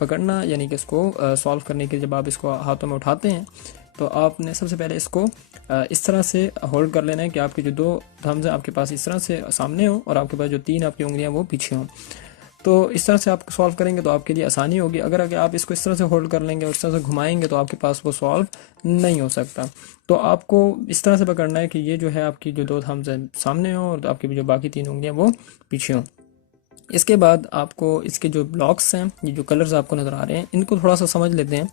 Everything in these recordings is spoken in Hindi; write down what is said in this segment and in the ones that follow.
पकड़ना, यानी कि इसको सॉल्व करने के जब आप इसको हाथों में उठाते हैं तो आपने सबसे पहले इसको इस तरह से होल्ड कर लेना है कि आपके जो 2 थम्स हैं आपके पास इस तरह से सामने हो और आपके पास जो 3 आपकी उंगलियां वो पीछे हों। तो इस तरह से आप सॉल्व करेंगे तो आपके लिए आसानी होगी। अगर आप इसको इस तरह से होल्ड कर लेंगे और इस तरह से घुमाएंगे तो आपके पास वो सॉल्व नहीं हो सकता। तो आपको इस तरह से पकड़ना है कि ये जो है आपकी जो 2 थम्स हैं सामने हो और आपकी जो बाकी 3 उंगलियां वो पीछे हों। इसके बाद आपको इसके जो ब्लॉक्स हैं, ये जो कलर्स आपको नज़र आ रहे हैं, इनको थोड़ा सा समझ लेते हैं,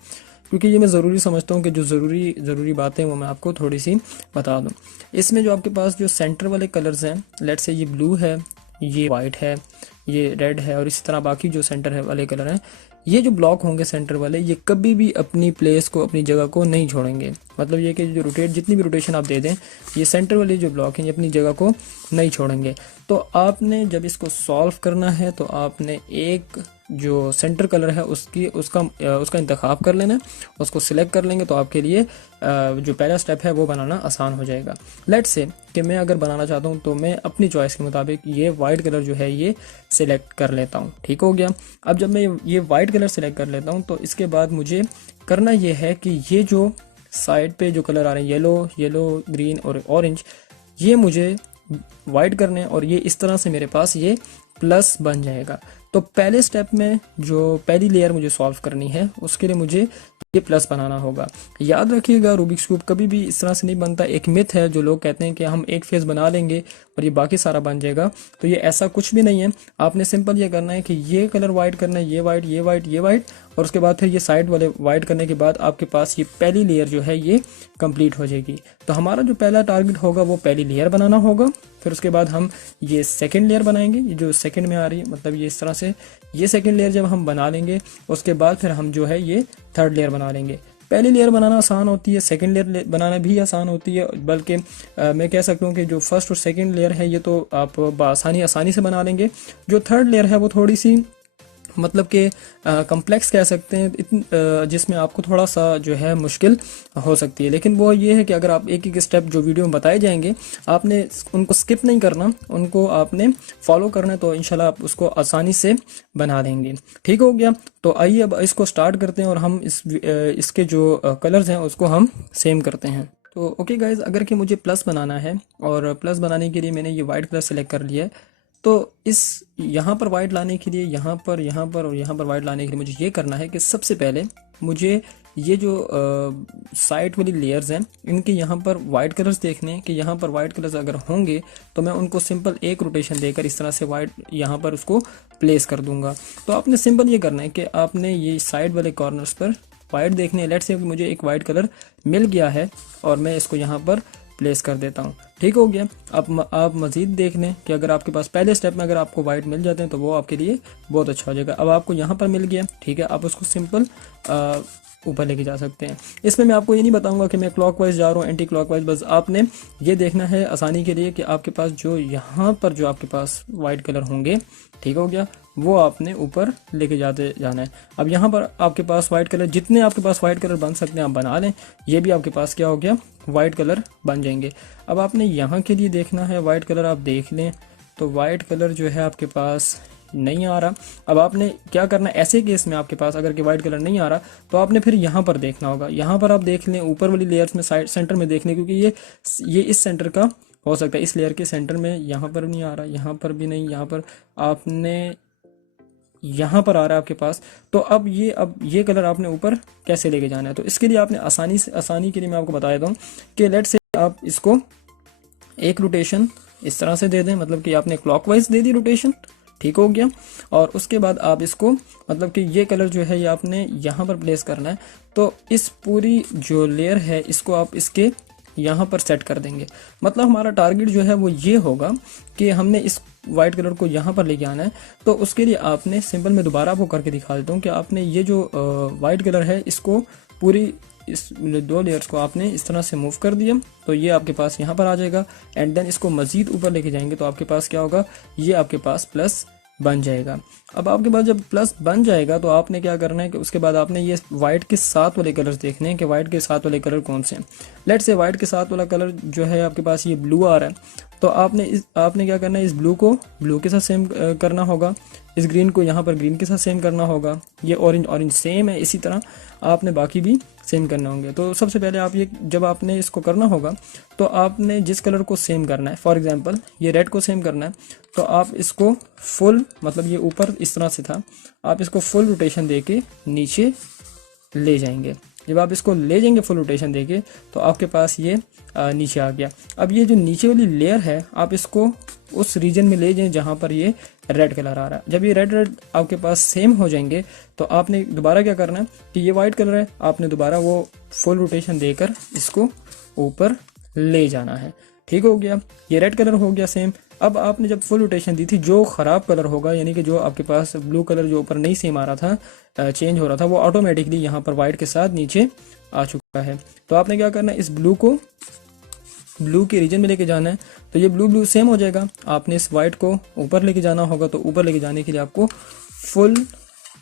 क्योंकि ये मैं ज़रूरी समझता हूँ कि जो ज़रूरी बातें वो मैं आपको थोड़ी सी बता दूँ। इसमें जो आपके पास जो सेंटर वाले कलर्स हैं, लेट्स से ये ब्लू है, ये वाइट है, ये रेड है और इसी तरह बाकी जो सेंटर है वाले कलर हैं, ये जो ब्लॉक होंगे सेंटर वाले, ये कभी भी अपनी प्लेस को, अपनी जगह को नहीं छोड़ेंगे। मतलब ये कि जो जितनी भी रोटेशन आप दे दें, ये सेंटर वाले जो ब्लॉक हैं ये अपनी जगह को नहीं छोड़ेंगे। तो आपने जब इसको सॉल्व करना है तो आपने एक जो सेंटर कलर है उसका इंतखाब कर लेना है, उसको सिलेक्ट कर लेंगे तो आपके लिए जो पहला स्टेप है वो बनाना आसान हो जाएगा। लेट्स से कि मैं अगर बनाना चाहता हूँ तो मैं अपनी चॉइस के मुताबिक ये वाइट कलर जो है ये सिलेक्ट कर लेता हूँ। ठीक हो गया। अब जब मैं ये वाइट कलर सिलेक्ट कर लेता हूँ तो इसके बाद मुझे करना ये है कि ये जो साइड पे जो कलर आ रहे हैं येलो, ग्रीन और ऑरेंज, ये मुझे वाइट करने हैं और ये इस तरह से मेरे पास ये प्लस बन जाएगा। तो पहले स्टेप में जो पहली लेयर मुझे सॉल्व करनी है उसके लिए मुझे ये प्लस बनाना होगा। याद रखिएगा, रूबिक्स क्यूब कभी भी इस तरह से नहीं बनता। एक मिथ है जो लोग कहते हैं कि हम एक फेस बना लेंगे और ये बाकी सारा बन जाएगा, तो ये ऐसा कुछ भी नहीं है। आपने सिंपल ये करना है कि ये कलर वाइट करना है, ये वाइट, ये वाइट, ये वाइट, और उसके बाद फिर ये साइड वाले वाइट करने के बाद आपके पास ये पहली लेयर जो है ये कंप्लीट हो जाएगी। तो हमारा जो पहला टारगेट होगा वो पहली लेयर बनाना होगा। फिर उसके बाद हम ये सेकंड लेयर बनाएंगे, ये जो सेकंड में आ रही है, मतलब ये इस तरह से ये सेकंड लेयर जब हम बना लेंगे उसके बाद फिर हम जो है ये थर्ड लेयर बना लेंगे। पहली लेयर बनाना आसान होती है, सेकंड लेयर बनाना भी आसान होती है, बल्कि मैं कह सकता हूँ कि जो फर्स्ट और सेकंड लेयर है ये तो आप आसानी से बना लेंगे। जो थर्ड लेयर है वो थोड़ी सी मतलब कि कम्प्लेक्स कह सकते हैं, जिसमें आपको थोड़ा सा जो है मुश्किल हो सकती है। लेकिन वो ये है कि अगर आप एक एक स्टेप जो वीडियो में बताए जाएंगे आपने उनको स्किप नहीं करना, उनको आपने फॉलो करना है, तो इंशाल्लाह आप उसको आसानी से बना देंगे। ठीक हो गया। तो आइए अब इसको स्टार्ट करते हैं और हम इसके जो कलर्स हैं उसको हम सेम करते हैं। तो ओके गाइज, अगर कि मुझे प्लस बनाना है और प्लस बनाने के लिए मैंने ये वाइट कलर सेलेक्ट कर लिया है, तो इस यहाँ पर वाइट लाने के लिए यहाँ पर और यहाँ पर वाइट लाने के लिए मुझे ये करना है कि सबसे पहले मुझे ये जो साइड वाली लेयर्स हैं इनके यहाँ पर वाइट कलर्स देखने हैं कि यहाँ पर वाइट कलर्स अगर होंगे तो मैं उनको सिंपल एक रोटेशन देकर इस तरह से वाइट यहाँ पर उसको प्लेस कर दूंगा। तो आपने सिंपल ये करना है कि आपने ये साइड वाले कॉर्नर्स पर वाइट देखने हैं। लेट्स से मुझे एक वाइट कलर मिल गया है और मैं इसको यहाँ पर प्लेस कर देता हूँ। ठीक हो गया। अब आप मज़ीद देख लें कि अगर आपके पास पहले स्टेप में अगर आपको वाइट मिल जाते हैं तो वो आपके लिए बहुत अच्छा हो जाएगा। अब आपको यहाँ पर मिल गया, ठीक है, आप उसको सिंपल ऊपर लेके जा सकते हैं। इसमें मैं आपको ये नहीं बताऊंगा कि मैं क्लॉकवाइज जा रहा हूँ, एंटी क्लॉकवाइज, बस आपने ये देखना है आसानी के लिए कि आपके पास जो यहाँ पर जो आपके पास वाइट कलर होंगे, ठीक हो गया, वो आपने ऊपर लेके जाते जाना है। अब यहाँ पर आपके पास वाइट कलर, जितने आपके पास वाइट कलर बन सकते हैं आप बना लें। ये भी आपके पास क्या हो गया, वाइट कलर बन जाएंगे। अब आपने यहाँ के लिए देखना है वाइट कलर, आप देख लें तो वाइट कलर जो है आपके पास नहीं आ रहा। अब आपने क्या करना है, ऐसे केस में आपके पास अगर कि वाइट कलर नहीं आ रहा तो आपने फिर यहाँ पर देखना होगा। यहाँ पर आप देख लें ऊपर वाली लेयर्स में साइड सेंटर में देख लें, क्योंकि ये इस सेंटर का हो सकता है, इस लेयर के सेंटर में यहाँ पर नहीं आ रहा, यहाँ पर भी नहीं, यहाँ पर आपने यहाँ पर आ रहा है आपके पास। तो अब ये कलर आपने ऊपर कैसे लेके जाना है, तो इसके लिए आपने आसानी के लिए मैं आपको बता देता हूँ कि लेट्स से आप इसको एक रोटेशन इस तरह से दे दें, मतलब कि आपने क्लॉकवाइज दे दी रोटेशन, ठीक हो गया। और उसके बाद आप इसको मतलब कि ये कलर जो है ये आपने यहाँ पर प्लेस करना है। तो इस पूरी जो लेयर है इसको आप इसके यहाँ पर सेट कर देंगे। मतलब हमारा टारगेट जो है वो ये होगा कि हमने इस वाइट कलर को यहाँ पर लेके आना है। तो उसके लिए आपने सिंपल, मैं दोबारा आपको करके दिखा देता हूँ कि आपने ये जो वाइट कलर है इसको पूरी इस 2 लेयर्स को आपने इस तरह से मूव कर दिया तो ये आपके पास यहाँ पर आ जाएगा। एंड देन इसको मज़ीद ऊपर लेके जाएंगे तो आपके पास क्या होगा, ये आपके पास प्लस बन जाएगा। अब आपके पास जब प्लस बन जाएगा तो आपने क्या करना है कि उसके बाद आपने ये वाइट के साथ वाले कलर्स देखने हैं कि वाइट के साथ वाले कलर कौन से हैं। लेट्स से वाइट के साथ वाला कलर जो है आपके पास ये ब्लू आ रहा है, तो आपने क्या करना है, इस ब्लू को ब्लू के साथ सेम करना होगा, इस ग्रीन को यहाँ पर ग्रीन के साथ सेम करना होगा, ये ऑरेंज सेम है, इसी तरह आपने बाकी भी सेम करने होंगे। तो सबसे पहले आप ये जब आपने इसको करना होगा तो आपने जिस कलर को सेम करना है, फॉर एग्जांपल ये रेड को सेम करना है, तो आप इसको फुल, मतलब ये ऊपर इस तरह से था, आप इसको फुल रोटेशन दे के नीचे ले जाएंगे। जब आप इसको ले जाएंगे फुल रोटेशन देके तो आपके पास ये नीचे आ गया। अब ये जो नीचे वाली लेयर है आप इसको उस रीजन में ले जाएं जहाँ पर ये रेड कलर आ रहा है। जब ये रेड आपके पास सेम हो जाएंगे तो आपने दोबारा क्या करना है कि ये वाइट कलर है, आपने दोबारा वो फुल रोटेशन देकर इसको ऊपर ले जाना है। ठीक हो गया, ये रेड कलर हो गया सेम। अब आपने जब फुल रोटेशन दी थी, जो ख़राब कलर होगा यानी कि जो आपके पास ब्लू कलर जो ऊपर नहीं सेम आ रहा था, चेंज हो रहा था, वो ऑटोमेटिकली यहाँ पर वाइट के साथ नीचे आ चुका है। तो आपने क्या करना है, इस ब्लू को ब्लू के रीजन में लेके जाना है, तो ये ब्लू सेम हो जाएगा। आपने इस वाइट को ऊपर लेके जाना होगा, तो ऊपर लेके जाने के लिए आपको फुल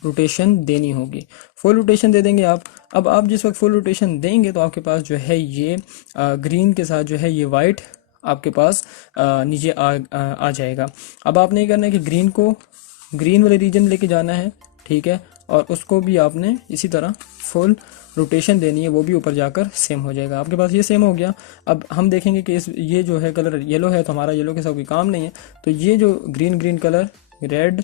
रोटेशन देनी होगी। फुल रोटेशन दे देंगे आप। अब आप जिस वक्त फुल रोटेशन देंगे तो आपके पास जो है ये ग्रीन के साथ जो है ये वाइट आपके पास नीचे आ जाएगा। अब आपने ये करना है कि ग्रीन को ग्रीन वाले रीजन लेके जाना है, ठीक है, और उसको भी आपने इसी तरह फुल रोटेशन देनी है, वो भी ऊपर जाकर सेम हो जाएगा। आपके पास ये सेम हो गया। अब हम देखेंगे कि ये जो है कलर येलो है, तो हमारा येलो के साथ कोई काम नहीं है, तो ये जो ग्रीन कलर, रेड,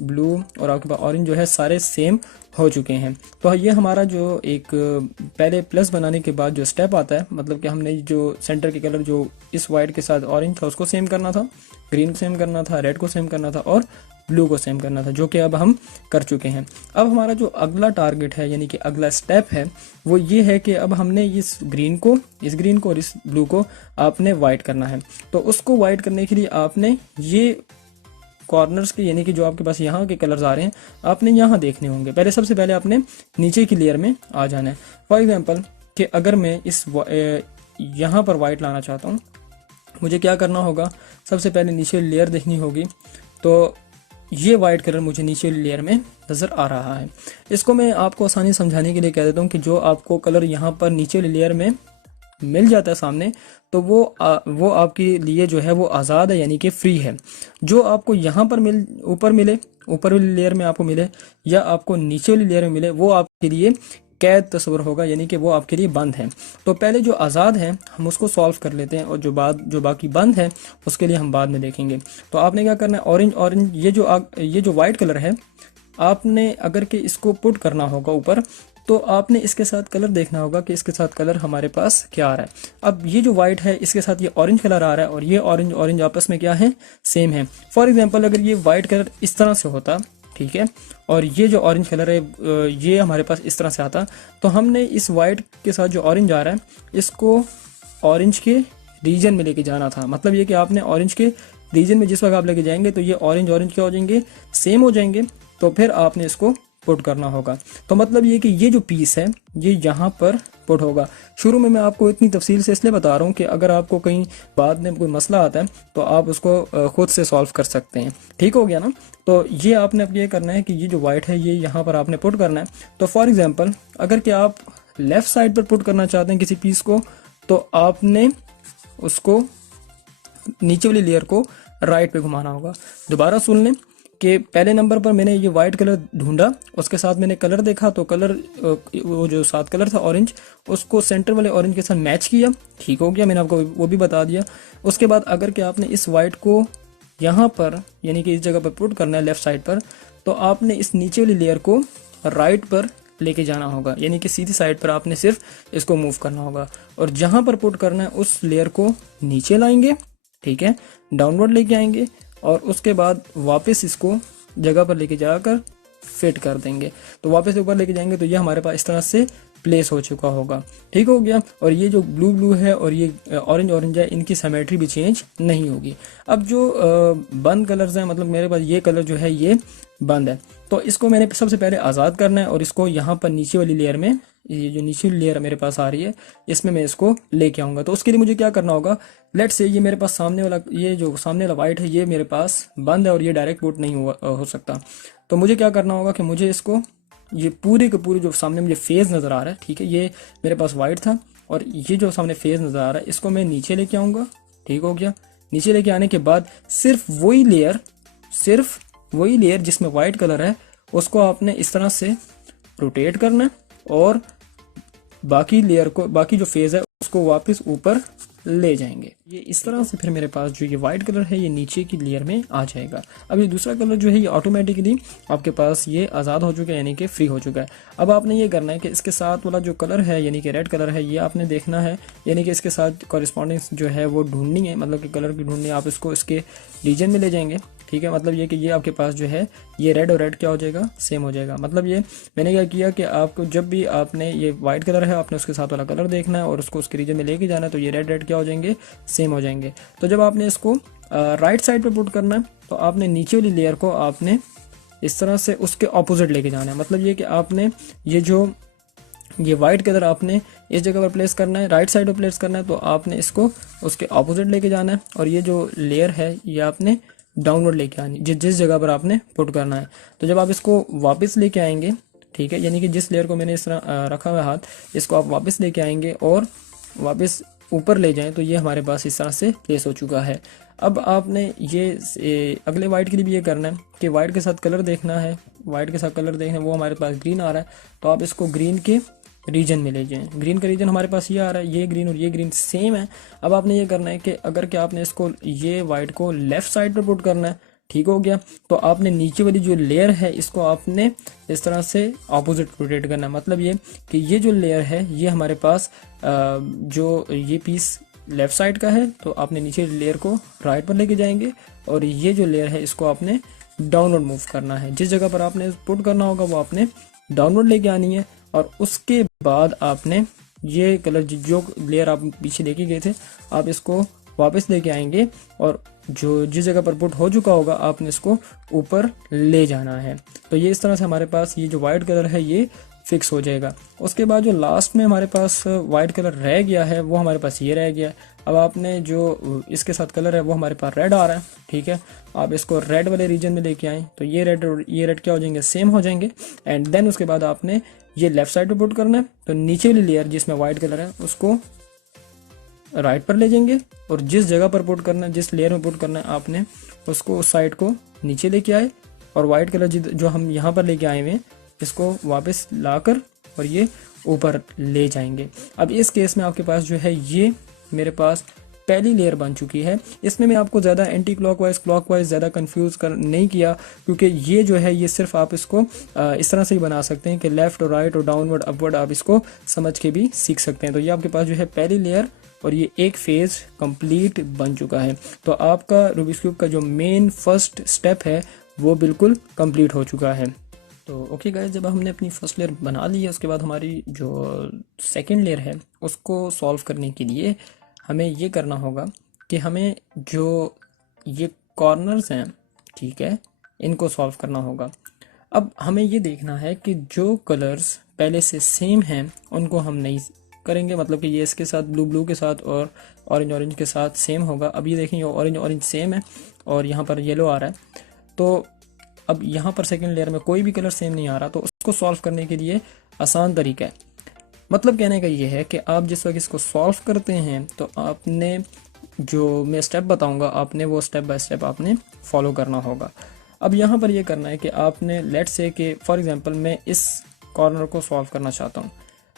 ब्लू और आपके पास ऑरेंज जो है सारे सेम हो चुके हैं। तो ये हमारा जो एक पहले प्लस बनाने के बाद जो स्टेप आता है, मतलब कि हमने जो सेंटर के कलर जो इस वाइट के साथ ऑरेंज था उसको सेम करना था, ग्रीन को सेम करना था, रेड को सेम करना था और ब्लू को सेम करना था, जो कि अब हम कर चुके हैं। अब हमारा जो अगला टारगेट है यानी कि अगला स्टेप है वो ये है कि अब हमने इस ग्रीन को और इस ब्लू को आपने वाइट करना है। तो उसको वाइट करने के लिए आपने ये कॉर्नर्स के यानी कि जो आपके पास यहाँ के कलर्स आ रहे हैं आपने यहाँ देखने होंगे। पहले सबसे पहले आपने नीचे की लेयर में आ जाना है। फॉर एग्जांपल कि अगर मैं इस यहाँ पर वाइट लाना चाहता हूँ, मुझे क्या करना होगा, सबसे पहले नीचे लेयर देखनी होगी। तो ये वाइट कलर मुझे नीचे लेयर में नज़र आ रहा है। इसको मैं आपको आसानी समझाने के लिए कह देता हूँ कि जो आपको कलर यहाँ पर नीचे लेयर में मिल जाता है सामने, तो वो आपके लिए जो है वो आज़ाद है यानी कि फ्री है। जो आपको यहाँ पर ऊपर वाली लेयर में आपको मिले या आपको नीचे वाली लेयर में मिले, वो आपके लिए कैद तस्वर होगा यानी कि वो आपके लिए बंद है। तो पहले जो आज़ाद है हम उसको सॉल्व कर लेते हैं और जो बाकी बंद है उसके लिए हम बाद में देखेंगे। तो आपने क्या करना है, ऑरेंज ये जो वाइट कलर है आपने अगर के इसको पुट करना होगा ऊपर, तो आपने इसके साथ कलर देखना होगा कि इसके साथ कलर हमारे पास क्या आ रहा है। अब ये जो वाइट है इसके साथ ये ऑरेंज कलर आ रहा है और ये ऑरेंज आपस में क्या है, सेम है। फॉर एग्जांपल अगर ये वाइट कलर इस तरह से होता, ठीक है, और ये जो ऑरेंज कलर है ये हमारे पास इस तरह से आता, तो हमने इस वाइट के साथ जो ऑरेंज आ रहा है इसको ऑरेंज के रीजन में लेके जाना था। मतलब ये कि आपने ऑरेंज के रीजन में जिस वक्त आप लेके जाएंगे तो ये ऑरेंज क्या हो जाएंगे, सेम हो जाएंगे। तो फिर आपने इसको पुट करना होगा। तो मतलब ये कि ये जो पीस है ये यहाँ पर पुट होगा। शुरू में मैं आपको इतनी तफसील से इसलिए बता रहा हूँ कि अगर आपको कहीं बाद में कोई मसला आता है तो आप उसको खुद से सॉल्व कर सकते हैं। ठीक हो गया ना। तो ये आपने अब ये करना है कि ये जो वाइट है ये यहाँ पर आपने पुट करना है। तो फॉर एग्जाम्पल अगर कि आप लेफ्ट साइड पर पुट करना चाहते हैं किसी पीस को, तो आपने उसको नीचे वाली लेयर को राइट पे घुमाना होगा। दोबारा सुन लें कि पहले नंबर पर मैंने ये वाइट कलर ढूंढा, उसके साथ मैंने कलर देखा, तो कलर वो जो साथ कलर था ऑरेंज, उसको सेंटर वाले ऑरेंज के साथ मैच किया। ठीक हो गया, मैंने आपको वो भी बता दिया। उसके बाद अगर कि आपने इस वाइट को यहाँ पर यानी कि इस जगह पर पुट करना है लेफ्ट साइड पर, तो आपने इस नीचे वाली लेयर को राइट पर लेके जाना होगा, यानी कि सीधी साइड पर आपने सिर्फ इसको मूव करना होगा और जहाँ पर पुट करना है उस लेयर को नीचे लाएंगे, ठीक है, डाउनवर्ड लेके आएंगे और उसके बाद वापस इसको जगह पर लेके जाकर फिट कर देंगे। तो वापस ऊपर लेके जाएंगे तो ये हमारे पास इस तरह से प्लेस हो चुका होगा। ठीक हो गया। और ये जो ब्लू है और ये ऑरेंज है, इनकी सिमेट्री भी चेंज नहीं होगी। अब जो बंद कलर्स हैं, मतलब मेरे पास ये कलर जो है ये बंद है, तो इसको मैंने सबसे पहले आज़ाद करना है और इसको यहाँ पर नीचे वाली लेयर में, ये जो नीचे वाली लेयर मेरे पास आ रही है इसमें मैं इसको लेके आऊँगा। तो उसके लिए मुझे क्या करना होगा, लेट्स से ये मेरे पास सामने वाला, ये जो सामने वाला वाइट है ये मेरे पास बंद है और ये डायरेक्ट पुट नहीं हो सकता। तो मुझे क्या करना होगा कि मुझे इसको, ये पूरे के पूरे जो सामने मुझे फेज नज़र आ रहा है, ठीक है, ये मेरे पास वाइट था और ये जो सामने फेज नज़र आ रहा है इसको मैं नीचे लेके आऊँगा। ठीक हो गया, नीचे लेके आने के बाद सिर्फ वही लेयर जिसमें वाइट कलर है उसको आपने इस तरह से रोटेट करना है और बाकी जो फेज है उसको वापस ऊपर ले जाएंगे। ये इस तरह से फिर मेरे पास जो ये वाइट कलर है ये नीचे की लेयर में आ जाएगा। अब ये दूसरा कलर जो है ये ऑटोमेटिकली आपके पास ये आज़ाद हो चुका है, यानी कि फ्री हो चुका है। अब आपने ये करना है कि इसके साथ वाला जो कलर है यानी कि रेड कलर है ये आपने देखना है, यानी कि इसके साथ कॉरेस्पॉन्डिंग जो है वो ढूंढनी है, मतलब कि कलर की ढूंढनी है। आप इसको इसके रीजन में ले जाएंगे, ठीक है। मतलब ये कि ये आपके पास जो है ये रेड और रेड क्या हो जाएगा, सेम हो जाएगा। मतलब ये मैंने क्या किया कि आपको जब भी आपने ये वाइट कलर है आपने उसके साथ वाला कलर देखना है और उसको उसके रीजन में लेके जाना है, तो ये रेड रेड क्या हो जाएंगे, सेम हो जाएंगे। तो जब आपने इसको राइट साइड पे पुट करना है तो आपने नीचे वाली लेयर को आपने इस तरह से उसके ऑपोजिट लेके जाना है। मतलब ये कि आपने ये वाइट कलर आपने इस जगह पर प्लेस करना है, राइट साइड पर प्लेस करना है, तो आपने इसको उसके ऑपोजिट लेके जाना है और ये जो लेयर है ये आपने डाउनवर्ड लेके आनी जिस जगह पर आपने पुट करना है। तो जब आप इसको वापस लेके आएंगे, ठीक है, यानी कि जिस लेयर को मैंने इस तरह रखा हुआ हाथ, इसको आप वापस लेके आएंगे और वापस ऊपर ले जाएं तो ये हमारे पास इस तरह से प्लेस हो चुका है। अब आपने ये अगले वाइट के लिए भी ये करना है कि वाइट के साथ कलर देखना है, वो हमारे पास ग्रीन आ रहा है, तो आप इसको ग्रीन के रीजन में ले जाएं। ग्रीन का रीजन हमारे पास ये आ रहा है, ये ग्रीन और ये ग्रीन सेम है। अब आपने ये करना है कि अगर कि आपने इसको ये वाइट को लेफ्ट साइड पर पुट करना है, ठीक हो गया, तो आपने नीचे वाली जो लेयर है इसको आपने इस तरह से ऑपोजिट रोटेट करना है। मतलब ये कि ये जो लेयर है ये हमारे पास जो ये पीस लेफ्ट साइड का है, तो आपने नीचे लेयर को राइट पर लेके जाएंगे और ये जो लेयर है इसको आपने डाउनवर्ड मूव करना है। जिस जगह पर आपने पुट करना होगा वो आपने डाउनवर्ड लेके आनी है और उसके बाद आपने ये कलर जो लेयर आप पीछे लेके गए थे आप इसको वापस लेके आएंगे और जो जिस जगह पर पुट हो चुका होगा आपने इसको ऊपर ले जाना है। तो ये इस तरह से हमारे पास ये जो वाइट कलर है ये फिक्स हो जाएगा। उसके बाद जो लास्ट में हमारे पास वाइट कलर रह गया है वो हमारे पास ये रह गया। अब आपने जो इसके साथ कलर है वो हमारे पास रेड आ रहा है, ठीक है, आप इसको रेड वाले रीजन में लेके आए तो ये रेड और ये रेड क्या हो जाएंगे, सेम हो जाएंगे। एंड देन उसके बाद आपने ये लेफ्ट साइड पे पुट करना है, तो नीचे वाली लेयर जिसमें वाइट कलर है उसको राइट पर ले जाएंगे और जिस जगह पर पुट करना है, जिस लेयर में पुट करना है आपने उसको उस साइड को नीचे लेके आए और वाइट कलर जो हम यहाँ पर लेके आए हुए इसको वापस लाकर और ये ऊपर ले जाएंगे। अब इस केस में आपके पास जो है ये मेरे पास पहली लेयर बन चुकी है। इसमें मैं आपको ज़्यादा एंटी क्लॉकवाइज क्लॉकवाइज ज़्यादा कंफ्यूज नहीं किया, क्योंकि ये जो है ये सिर्फ आप इसको इस तरह से ही बना सकते हैं कि लेफ्ट और राइट और डाउनवर्ड अपवर्ड आप इसको समझ के भी सीख सकते हैं। तो ये आपके पास जो है पहली लेयर और ये एक फेज कंप्लीट बन चुका है। तो आपका रूबिक्स क्यूब का जो मेन फर्स्ट स्टेप है वो बिल्कुल कंप्लीट हो चुका है। तो ओके गाइस, जब हमने अपनी फर्स्ट लेयर बना ली है उसके बाद हमारी जो सेकंड लेयर है उसको सॉल्व करने के लिए हमें ये करना होगा कि हमें जो ये कॉर्नर्स हैं, ठीक है, इनको सॉल्व करना होगा। अब हमें ये देखना है कि जो कलर्स पहले से सेम हैं उनको हम नहीं करेंगे, मतलब कि ये इसके साथ ब्लू ब्लू के साथ और ऑरेंज ऑरेंज के साथ सेम होगा। अब ये देखें ये ऑरेंज ऑरेंज सेम है और यहाँ पर येलो आ रहा है, तो अब यहाँ पर सेकंड लेयर में कोई भी कलर सेम नहीं आ रहा, तो उसको सॉल्व करने के लिए आसान तरीका है। मतलब कहने का ये है कि आप जिस वक्त इसको सॉल्व करते हैं तो आपने जो मैं स्टेप बताऊंगा आपने वो स्टेप बाय स्टेप आपने फॉलो करना होगा। अब यहाँ पर ये करना है कि आपने लेट्स से कि फॉर एग्जांपल मैं इस कॉर्नर को सॉल्व करना चाहता हूँ,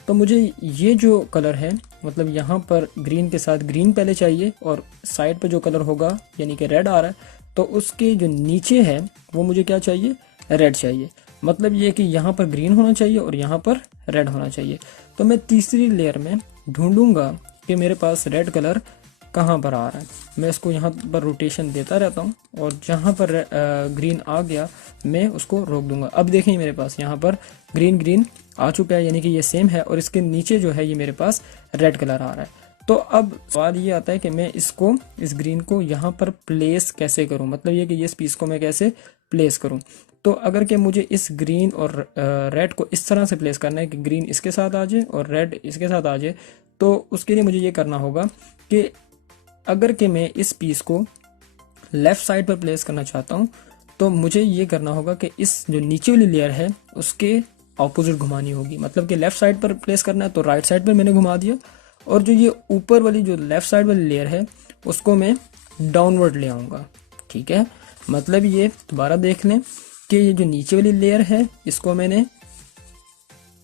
तो मुझे ये जो कलर है मतलब यहाँ पर ग्रीन के साथ ग्रीन पहले चाहिए और साइड पर जो कलर होगा यानी कि रेड आ रहा है तो उसके जो नीचे है वो मुझे क्या चाहिए, रेड चाहिए। मतलब ये कि यहाँ पर ग्रीन होना चाहिए और यहाँ पर रेड होना चाहिए। तो मैं तीसरी लेयर में ढूंढूंगा कि मेरे पास रेड कलर कहाँ पर आ रहा है। मैं इसको यहाँ पर रोटेशन देता रहता हूँ और जहाँ पर ग्रीन आ गया मैं उसको रोक दूंगा। अब देखें मेरे पास यहाँ पर ग्रीन ग्रीन आ चुका है, यानी कि ये सेम है और इसके नीचे जो है ये मेरे पास रेड कलर आ रहा है। तो अब सवाल ये आता है कि मैं इसको इस ग्रीन को यहाँ पर प्लेस कैसे करूँ, मतलब ये कि इस पीस को मैं कैसे प्लेस करूँ। तो अगर कि मुझे इस ग्रीन और रेड को इस तरह से प्लेस करना है कि ग्रीन इसके साथ आ जाए और रेड इसके साथ आ जाए, तो उसके लिए मुझे ये करना होगा कि अगर कि मैं इस पीस को लेफ़्ट साइड पर प्लेस करना चाहता हूँ तो मुझे ये करना होगा कि इस जो नीचे वाली लेयर है उसके ऑपोजिट घुमानी होगी। मतलब कि लेफ़्ट साइड पर प्लेस करना है तो राइट साइड पर मैंने घुमा दिया और जो ये ऊपर वाली जो लेफ़्ट साइड वाली लेयर है उसको मैं डाउनवर्ड ले आऊँगा। ठीक है, मतलब ये दोबारा देख लें कि ये जो नीचे वाली लेयर है इसको मैंने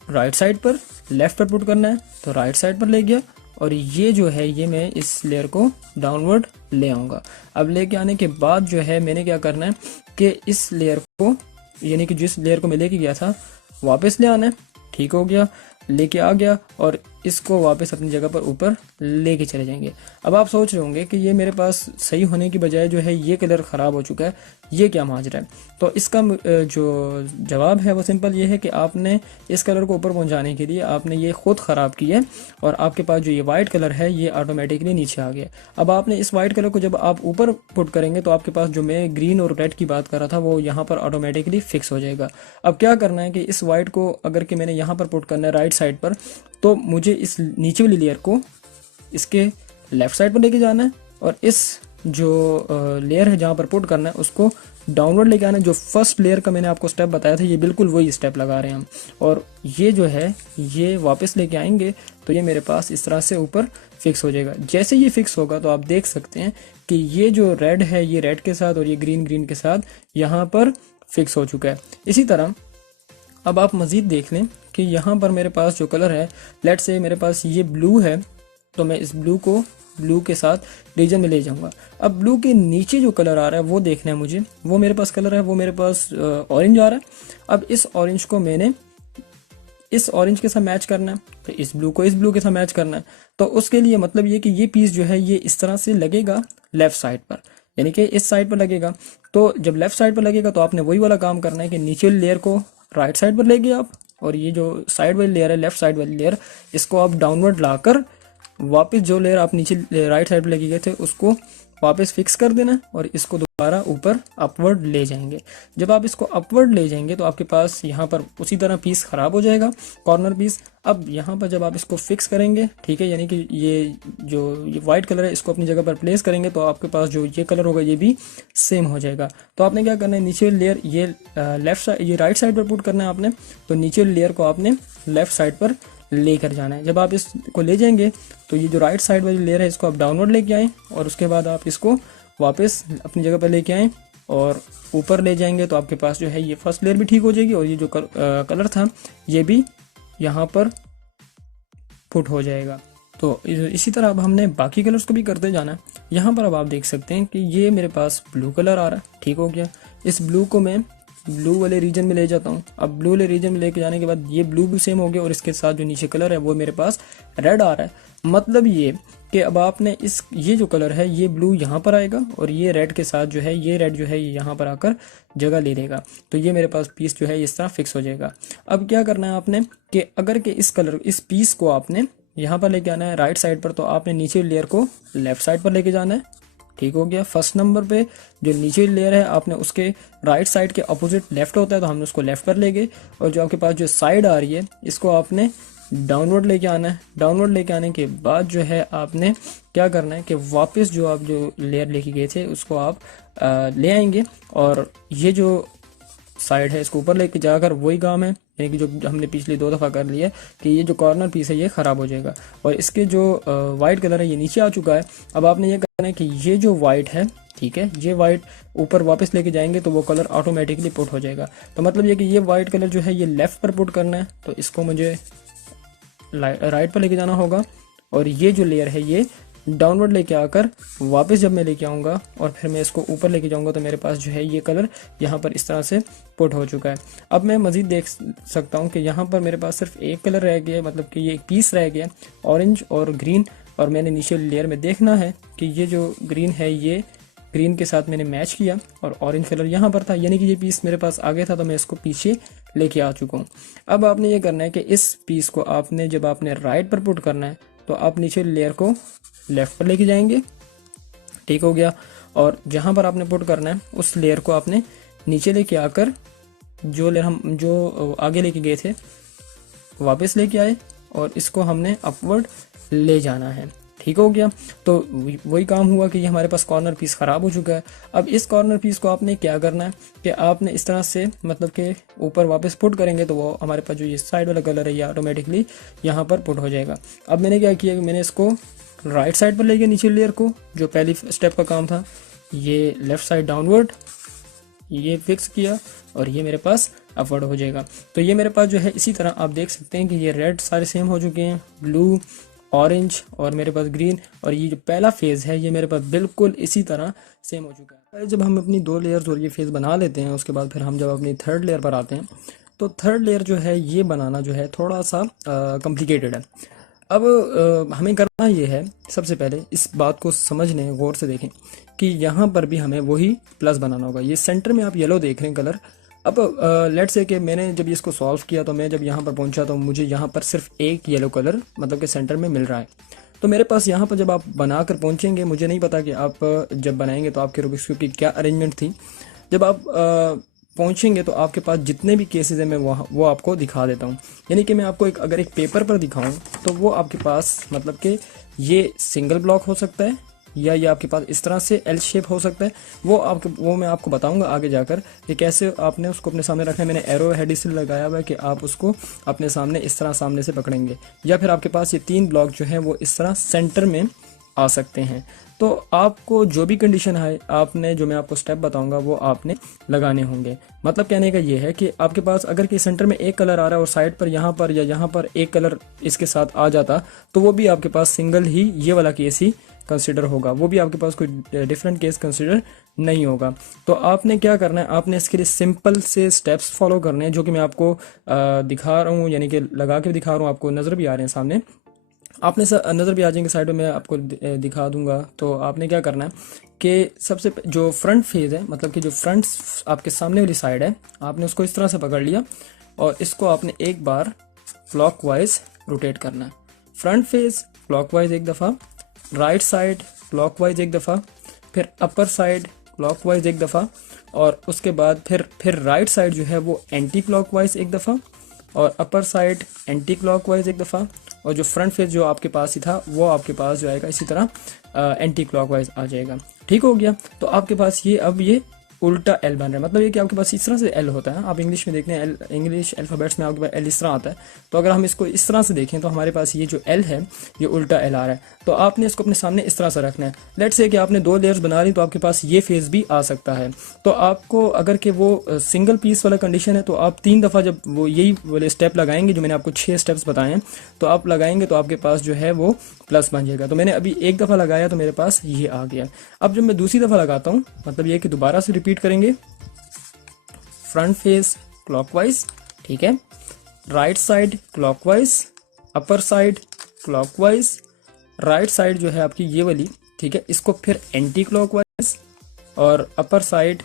राइट साइड पर लेफ्ट पर पुट करना है, तो राइट साइड पर ले गया, और ये जो है ये मैं इस लेयर को डाउनवर्ड ले आऊँगा। अब लेके आने के बाद जो है मैंने क्या करना है कि इस लेयर को, यानी कि जिस लेयर को मैं लेके गया था वापस ले आना है। ठीक हो गया, लेके आ गया, और इसको वापस अपनी जगह पर ऊपर लेके चले जाएंगे। अब आप सोच रहे होंगे कि ये मेरे पास सही होने की बजाय जो है ये कलर ख़राब हो चुका है, ये क्या माजरा है। तो इसका जो जवाब है वो सिंपल ये है कि आपने इस कलर को ऊपर पहुंचाने के लिए आपने ये खुद ख़राब किया है, और आपके पास जो ये वाइट कलर है ये ऑटोमेटिकली नीचे आ गया। अब आपने इस वाइट कलर को जब आप ऊपर पुट करेंगे तो आपके पास जो मैं ग्रीन और रेड की बात कर रहा था वो यहाँ पर ऑटोमेटिकली फिक्स हो जाएगा। अब क्या करना है कि इस वाइट को अगर कि मैंने यहाँ पर पुट करना है राइट साइड पर, तो मुझे इस नीचे वाली लेयर को इसके लेफ्ट साइड पर लेके जाना है, और इस जो लेयर है जहाँ पर पुट करना है उसको डाउनवर्ड लेके आना है। जो फर्स्ट लेयर का मैंने आपको स्टेप बताया था ये बिल्कुल वही स्टेप लगा रहे हैं हम, और ये जो है ये वापस लेके आएंगे तो ये मेरे पास इस तरह से ऊपर फिक्स हो जाएगा। जैसे ये फिक्स होगा तो आप देख सकते हैं कि ये जो रेड है ये रेड के साथ और ये ग्रीन ग्रीन के साथ यहाँ पर फिक्स हो चुका है। इसी तरह अब आप मज़ीद देख लें कि यहाँ पर मेरे पास जो कलर है, लेट्स से मेरे पास ये ब्लू है, तो मैं इस ब्लू को ब्लू के साथ रीजन में ले जाऊंगा। अब ब्लू के नीचे जो कलर आ रहा है वो देखना है मुझे, वो मेरे पास कलर है, वो मेरे पास ऑरेंज आ रहा है। अब इस ऑरेंज को मैंने इस ऑरेंज के साथ मैच करना है, तो इस ब्लू को इस ब्लू के साथ मैच करना है। तो उसके लिए मतलब ये कि ये पीस जो है ये इस तरह से लगेगा लेफ्ट साइड पर, यानी कि इस साइड पर लगेगा। तो जब लेफ्ट साइड पर लगेगा तो आपने वही वाला काम करना है कि नीचे वाली लेयर को राइट साइड पर ले गए आप, और ये जो साइड वाली लेयर है लेफ्ट साइड वाली लेयर इसको आप डाउनवर्ड लाकर वापस जो लेयर आप नीचे राइट साइड पर लेके गए थे उसको वापस फिक्स कर देना, और इसको दोबारा ऊपर अपवर्ड ले जाएंगे। जब आप इसको अपवर्ड ले जाएंगे तो आपके पास यहाँ पर उसी तरह पीस खराब हो जाएगा, कॉर्नर पीस। अब यहाँ पर जब आप इसको फिक्स करेंगे, ठीक है, यानी कि ये वाइट कलर है इसको अपनी जगह पर प्लेस करेंगे तो आपके पास जो ये कलर होगा ये भी सेम हो जाएगा। तो आपने क्या करना है, नीचे लेयर ये लेफ्ट साइड ये राइट साइड पर पुट करना है आपने, तो नीचे लेयर को आपने लेफ्ट साइड पर लेकर जाना है। जब आप इसको ले जाएंगे तो ये जो राइट साइड वाली लेयर है इसको आप डाउनवर्ड लेके आएँ, और उसके बाद आप इसको वापस अपनी जगह पर लेके आएँ और ऊपर ले जाएंगे तो आपके पास जो है ये फर्स्ट लेयर भी ठीक हो जाएगी, और ये जो कलर था ये भी यहाँ पर पुट हो जाएगा। तो इसी तरह अब हमने बाकी कलर्स को भी करते जाना है। यहाँ पर अब आप देख सकते हैं कि ये मेरे पास ब्लू कलर आ रहा है, ठीक हो गया। इस ब्लू को मैं ब्लू वाले रीजन में ले जाता हूँ। अब ब्लू वाले रीजन में लेके जाने के बाद ये ब्लू भी सेम हो गया, और इसके साथ जो नीचे कलर है वो मेरे पास रेड आ रहा है। मतलब ये कि अब आपने ये जो कलर है ये ब्लू यहाँ पर आएगा, और ये रेड के साथ जो है ये रेड जो है ये यहाँ पर आकर जगह ले लेगा, तो ये मेरे पास पीस जो है इस तरह फिक्स हो जाएगा। अब क्या करना है आपने कि अगर के इस पीस को आपने यहाँ पर लेके आना है राइट साइड पर, तो आपने नीचे लेयर को लेफ्ट साइड पर लेके जाना है, ठीक हो गया। फर्स्ट नंबर पे जो नीचे लेयर है आपने उसके राइट साइड के अपोजिट लेफ्ट होता है तो हमने उसको लेफ्ट पर ले गए, और जो आपके पास जो साइड आ रही है इसको आपने डाउनवर्ड लेके आना है। डाउनवर्ड लेके आने के बाद जो है आपने क्या करना है कि वापस जो आप जो लेयर लेके गए थे उसको आप ले आएंगे, और ये जो साइड है इसको ऊपर लेके जाकर वही काम है, यानी कि जो हमने पिछली 2 दफ़ा कर लिया है कि ये जो कॉर्नर पीस है ये ख़राब हो जाएगा, और इसके जो वाइट कलर है ये नीचे आ चुका है। अब आपने ये करना है कि ये जो वाइट है, ठीक है, ये वाइट ऊपर वापस लेके जाएंगे तो वो कलर ऑटोमेटिकली पुट हो जाएगा। तो मतलब ये कि ये वाइट कलर जो है ये लेफ़्ट पर पुट करना है, तो इसको मुझे राइट पर लेके जाना होगा, और ये जो लेयर है ये डाउनवर्ड लेके आकर वापस जब मैं लेके आऊँगा और फिर मैं इसको ऊपर लेके जाऊँगा तो मेरे पास जो है ये कलर यहाँ पर इस तरह से पुट हो चुका है। अब मैं मज़ीद देख सकता हूँ कि यहाँ पर मेरे पास सिर्फ एक कलर रह गया, मतलब कि ये एक पीस रह गया ऑरेंज और ग्रीन, और मैंने नीचे लेयर में देखना है कि ये जो ग्रीन है ये ग्रीन के साथ मैंने मैच किया और ऑरेंज कलर यहाँ पर था, यानी कि ये पीस मेरे पास आ गया था, तो मैं इसको पीछे लेके आ चुका हूँ। अब आपने ये करना है कि इस पीस को आपने जब आपने राइट पर पुट करना है तो आप नीचे लेयर को लेफ्ट पर लेके जाएंगे, ठीक हो गया, और जहाँ पर आपने पुट करना है उस लेयर को आपने नीचे लेके आकर जो लेयर हम जो आगे लेके गए थे वापस लेके आए, और इसको हमने अपवर्ड ले जाना है, ठीक हो गया। तो वही काम हुआ कि ये हमारे पास कॉर्नर पीस ख़राब हो चुका है। अब इस कॉर्नर पीस को आपने क्या करना है कि आपने इस तरह से मतलब कि ऊपर वापस पुट करेंगे तो वो हमारे पास जो ये साइड वाला कलर है ये ऑटोमेटिकली यहाँ पर पुट हो जाएगा। अब मैंने क्या किया कि मैंने इसको राइट साइड पर ले गया नीचे लेयर को, जो पहली स्टेप का काम था, ये लेफ्ट साइड डाउनवर्ड ये फिक्स किया और ये मेरे पास अपवर्ड हो जाएगा। तो ये मेरे पास जो है इसी तरह आप देख सकते हैं कि ये रेड सारे सेम हो चुके हैं, ब्लू, ऑरेंज और मेरे पास ग्रीन, और ये जो पहला फेज़ है ये मेरे पास बिल्कुल इसी तरह सेम हो चुका है। जब हम अपनी 2 लेयर्स और ये फेज़ बना लेते हैं, उसके बाद फिर हम जब अपनी थर्ड लेयर पर आते हैं, तो थर्ड लेयर जो है ये बनाना जो है थोड़ा सा कॉम्प्लिकेटेड है। अब हमें करना ये है, सबसे पहले इस बात को समझने गौर से देखें कि यहाँ पर भी हमें वही प्लस बनाना होगा। ये सेंटर में आप येलो देख रहे हैं कलर। अब लेट्स से कि मैंने जब इसको सॉल्व किया तो मैं जब यहाँ पर पहुँचा तो मुझे यहाँ पर सिर्फ एक येलो कलर मतलब कि सेंटर में मिल रहा है। तो मेरे पास यहाँ पर जब आप बना कर पहुँचेंगे, मुझे नहीं पता कि आप जब बनाएंगे तो आपके रूबिक्स क्यूब की क्या अरेंजमेंट थी। जब आप पहुँचेंगे तो आपके पास जितने भी केसेस हैं मैं वो आपको दिखा देता हूँ। यानी कि मैं आपको अगर एक पेपर पर दिखाऊँ तो वो आपके पास मतलब कि ये सिंगल ब्लॉक हो सकता है या ये आपके पास इस तरह से एल शेप हो सकता है। वो मैं आपको बताऊंगा आगे जाकर कि कैसे आपने उसको अपने सामने रखना है। मैंने एरो हेड इसलिए लगाया हुआ है कि आप उसको अपने सामने इस तरह सामने से पकड़ेंगे, या फिर आपके पास ये 3 ब्लॉक जो है वो इस तरह सेंटर में आ सकते हैं। तो आपको जो भी कंडीशन है, आपने जो मैं आपको स्टेप बताऊंगा वो आपने लगाने होंगे। मतलब कहने का ये है कि आपके पास अगर कि सेंटर में एक कलर आ रहा है और साइड पर यहाँ पर या यहाँ पर एक कलर इसके साथ आ जाता तो वो भी आपके पास सिंगल ही ये वाला केस ही कंसिडर होगा, वो भी आपके पास कोई डिफरेंट केस कंसिडर नहीं होगा। तो आपने क्या करना है, आपने इसके लिए सिंपल से स्टेप्स फॉलो करने हैं जो कि मैं आपको दिखा रहा हूँ, यानी कि लगा के दिखा रहा हूँ, आपको नज़र भी आ रहे हैं सामने, आपने नज़र भी आ जाएंगे साइड में, मैं आपको दिखा दूंगा। तो आपने क्या करना है कि सबसे जो फ्रंट फेज है, मतलब कि जो फ्रंट आपके सामने वाली साइड है, आपने उसको इस तरह से पकड़ लिया और इसको आपने एक बार क्लॉकवाइज रोटेट करना है। फ्रंट फेज क्लॉकवाइज एक दफ़ा, राइट साइड क्लॉकवाइज एक दफ़ा, फिर अपर साइड क्लॉकवाइज एक दफ़ा, और उसके बाद फिर राइट साइड जो है वो एंटी क्लॉकवाइज एक दफ़ा, और अपर साइड एंटी क्लॉकवाइज एक दफ़ा, और जो फ्रंट फेस जो आपके पास ही था वो आपके पास जो आएगा इसी तरह एंटी क्लॉकवाइज आ जाएगा। ठीक हो गया। तो आपके पास ये अब ये उल्टा एल बन रहा है, मतलब ये कि आपके पास इस तरह से एल होता है। आप इंग्लिश में देखते हैं, इंग्लिश अल्फ़ाबेट्स में आपके पास एल इस तरह आता है। तो अगर हम इसको इस तरह से देखें तो हमारे पास ये जो एल है ये उल्टा एल आ रहा है। तो आपने इसको अपने सामने इस तरह से रखना है। लेट्स से कि आपने 2 लेयर्स बना ली तो आपके पास ये फेस भी आ सकता है। तो आपको अगर कि वो सिंगल पीस वाला कंडीशन है तो आप 3 दफ़ा जब वो यही वाले स्टेप लगाएंगे, जो मैंने आपको 6 स्टेप्स बताए हैं, तो आप लगाएंगे तो आपके पास जो है वो प्लस बन जाएगा। तो मैंने अभी एक दफ़ा लगाया तो मेरे पास ये आ गया। अब जब मैं दूसरी दफ़ा लगाता हूँ, मतलब ये कि दोबारा से रिपीट करेंगे, फ्रंट फेस क्लॉकवाइज, ठीक है, right side clockwise, upper side clockwise, right side जो है आपकी ये वाली, ठीक है, इसको फिर एंटी क्लॉकवाइज, और अपर साइड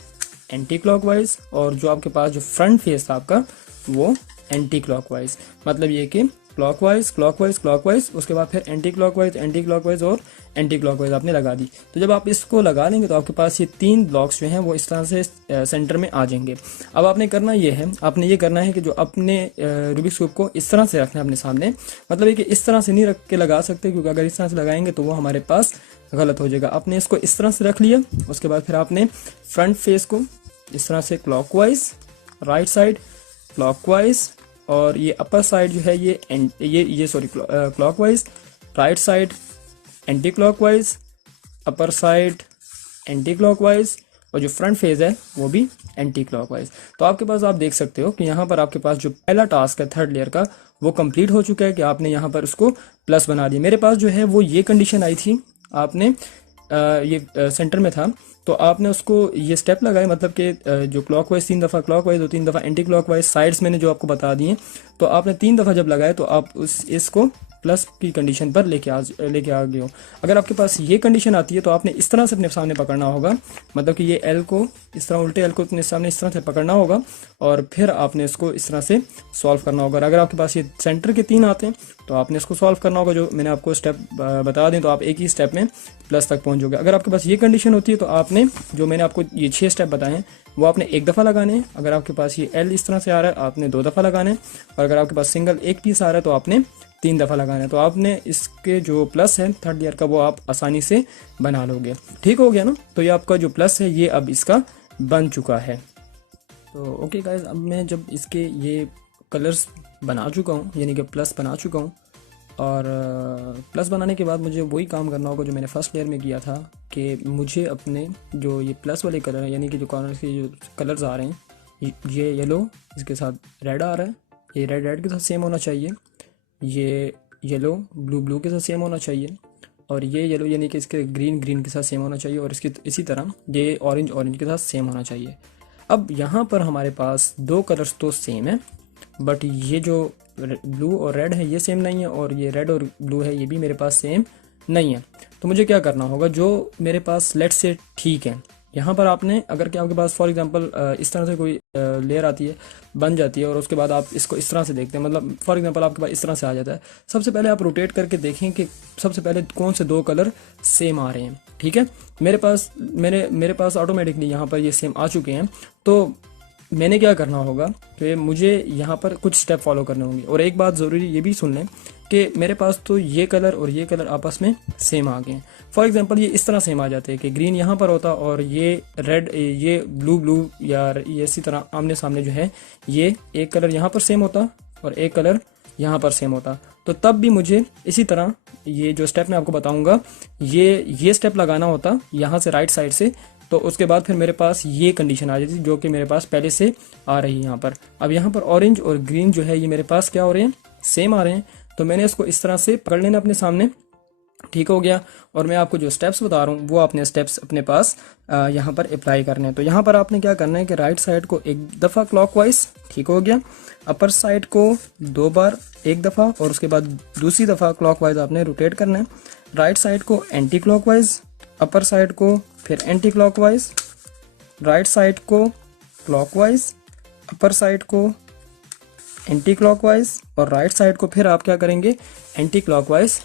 एंटी क्लॉकवाइज, और जो आपके पास जो फ्रंट फेस था आपका वो एंटी क्लॉकवाइज। मतलब ये कि क्लॉकवाइज क्लॉकवाइज क्लॉकवाइज, उसके बाद फिर एंटी क्लॉकवाइज और एंटी क्लॉकवाइज आपने लगा दी। तो जब आप इसको लगा लेंगे तो आपके पास ये 3 ब्लॉक्स जो हैं वो इस तरह से सेंटर में आ जाएंगे। अब आपने करना ये है, आपने ये करना है कि जो अपने रूबिक्स क्यूब को इस तरह से रखना है अपने सामने। मतलब ये कि इस तरह से नहीं रख के लगा सकते, क्योंकि अगर इस तरह से लगाएंगे तो वो हमारे पास गलत हो जाएगा। आपने इसको इस तरह से रख लिया, उसके बाद फिर आपने फ्रंट फेस को इस तरह से क्लॉकवाइज, राइट साइड क्लॉकवाइज, और ये अपर साइड जो है ये clockwise, right side anti clockwise, upper side anti clockwise, और जो फ्रंट फेज है वो भी एंटी क्लॉकवाइज। तो आपके पास आप देख सकते हो कि यहाँ पर आपके पास जो पहला टास्क है थर्ड लेयर का वो कंप्लीट हो चुका है कि आपने यहाँ पर उसको प्लस बना दिया। मेरे पास जो है वो ये कंडीशन आई थी, आपने ये सेंटर में था तो आपने उसको ये स्टेप लगाए, मतलब कि जो क्लॉकवाइज 3 दफ़ा क्लॉकवाइज और 3 दफ़ा एंटी क्लॉकवाइज साइड्स मैंने जो आपको बता दिए, तो आपने 3 दफ़ा जब लगाए तो आप इसको प्लस की कंडीशन पर लेके आ गए हो। अगर आपके पास ये कंडीशन आती है तो आपने इस तरह से अपने सामने पकड़ना होगा, मतलब कि ये एल को इस तरह उल्टे एल को अपने सामने इस तरह से पकड़ना होगा और फिर आपने इसको इस तरह से सॉल्व करना होगा। अगर आपके पास ये सेंटर के 3 आते हैं तो आपने इसको सॉल्व करना होगा, जो मैंने आपको स्टेप बता दें तो आप एक ही स्टेप में प्लस तक पहुंच जाओगे। अगर आपके पास ये कंडीशन होती है तो आपने जो मैंने आपको ये 6 स्टेप बताए हैं वो आपने एक दफ़ा लगाने हैं। अगर आपके पास ये एल इस तरह से आ रहा है आपने 2 दफ़ा लगाने हैं, और अगर आपके पास सिंगल एक पीस आ रहा है तो आपने 3 दफ़ा लगाना है। तो आपने इसके जो प्लस है थर्ड ईयर का वो आप आसानी से बना लोगे। ठीक हो गया ना। तो ये आपका जो प्लस है ये अब इसका बन चुका है। तो ओके गाइज, अब मैं जब इसके ये कलर्स बना चुका हूँ यानी कि प्लस बना चुका हूँ, और प्लस बनाने के बाद मुझे वही काम करना होगा जो मैंने फर्स्ट लेयर में किया था, कि मुझे अपने जो ये प्लस वाले कलर हैं, यानी कि जो कॉर्नर के जो कलर्स आ रहे हैं, ये येलो इसके साथ रेड आ रहा है, ये रेड रेड के साथ सेम होना चाहिए, ये येलो ब्लू ब्लू के साथ सेम होना चाहिए, और ये येलो यानी कि इसके ग्रीन ग्रीन के साथ सेम होना चाहिए, और इसकी इसी तरह ये ऑरेंज ऑरेंज के साथ सेम होना चाहिए। अब यहाँ पर हमारे पास दो कलर्स तो सेम है, बट ये जो ब्लू और रेड है ये सेम नहीं है, और ये रेड और ब्लू है ये भी मेरे पास सेम नहीं है। तो मुझे क्या करना होगा, जो मेरे पास लेट से ठीक है, यहाँ पर आपने अगर कि आपके पास फॉर एग्जांपल इस तरह से कोई लेयर आती है, बन जाती है, और उसके बाद आप इसको इस तरह से देखते हैं, मतलब फॉर एग्जांपल आपके पास इस तरह से आ जाता है, सबसे पहले आप रोटेट करके देखें कि सबसे पहले कौन से दो कलर सेम आ रहे हैं। ठीक है, मेरे पास ऑटोमेटिकली यहाँ पर ये सेम आ चुके हैं। तो मैंने क्या करना होगा कि मुझे यहाँ पर कुछ स्टेप फॉलो करने होंगे। और एक बात ज़रूरी ये भी सुन लें कि मेरे पास तो ये कलर और ये कलर आपस में सेम आ गए हैं। फॉर एग्जांपल ये इस तरह सेम आ जाते हैं कि ग्रीन यहाँ पर होता और ये रेड ये ब्लू ब्लू या ये इसी तरह आमने सामने जो है, ये एक कलर यहाँ पर सेम होता और एक कलर यहाँ पर सेम होता। तो तब भी मुझे इसी तरह ये जो स्टेप मैं आपको बताऊंगा, ये स्टेप लगाना होता यहाँ से राइट साइड से। तो उसके बाद फिर मेरे पास ये कंडीशन आ जाती जो कि मेरे पास पहले से आ रही है यहाँ पर। अब यहाँ पर ऑरेंज और ग्रीन जो है ये मेरे पास क्या हो रहे हैं, सेम आ रहे हैं। तो मैंने इसको इस तरह से पकड़ लेना अपने सामने, ठीक हो गया। और मैं आपको जो स्टेप्स बता रहा हूँ वो आपने स्टेप्स अपने पास यहाँ पर अप्लाई करने हैं। तो यहाँ पर आपने क्या करना है कि राइट साइड को एक दफ़ा क्लॉकवाइज, ठीक हो गया, अपर साइड को 2 बार एक दफ़ा, और उसके बाद दूसरी दफ़ा क्लॉकवाइज आपने रोटेट करना है। राइट साइड को एंटी क्लॉकवाइज, अपर साइड को फिर एंटी क्लॉकवाइज, राइट साइड को क्लॉकवाइज, अपर साइड को एंटी क्लॉकवाइज, और राइट साइड को फिर आप क्या करेंगे, एंटी क्लॉकवाइज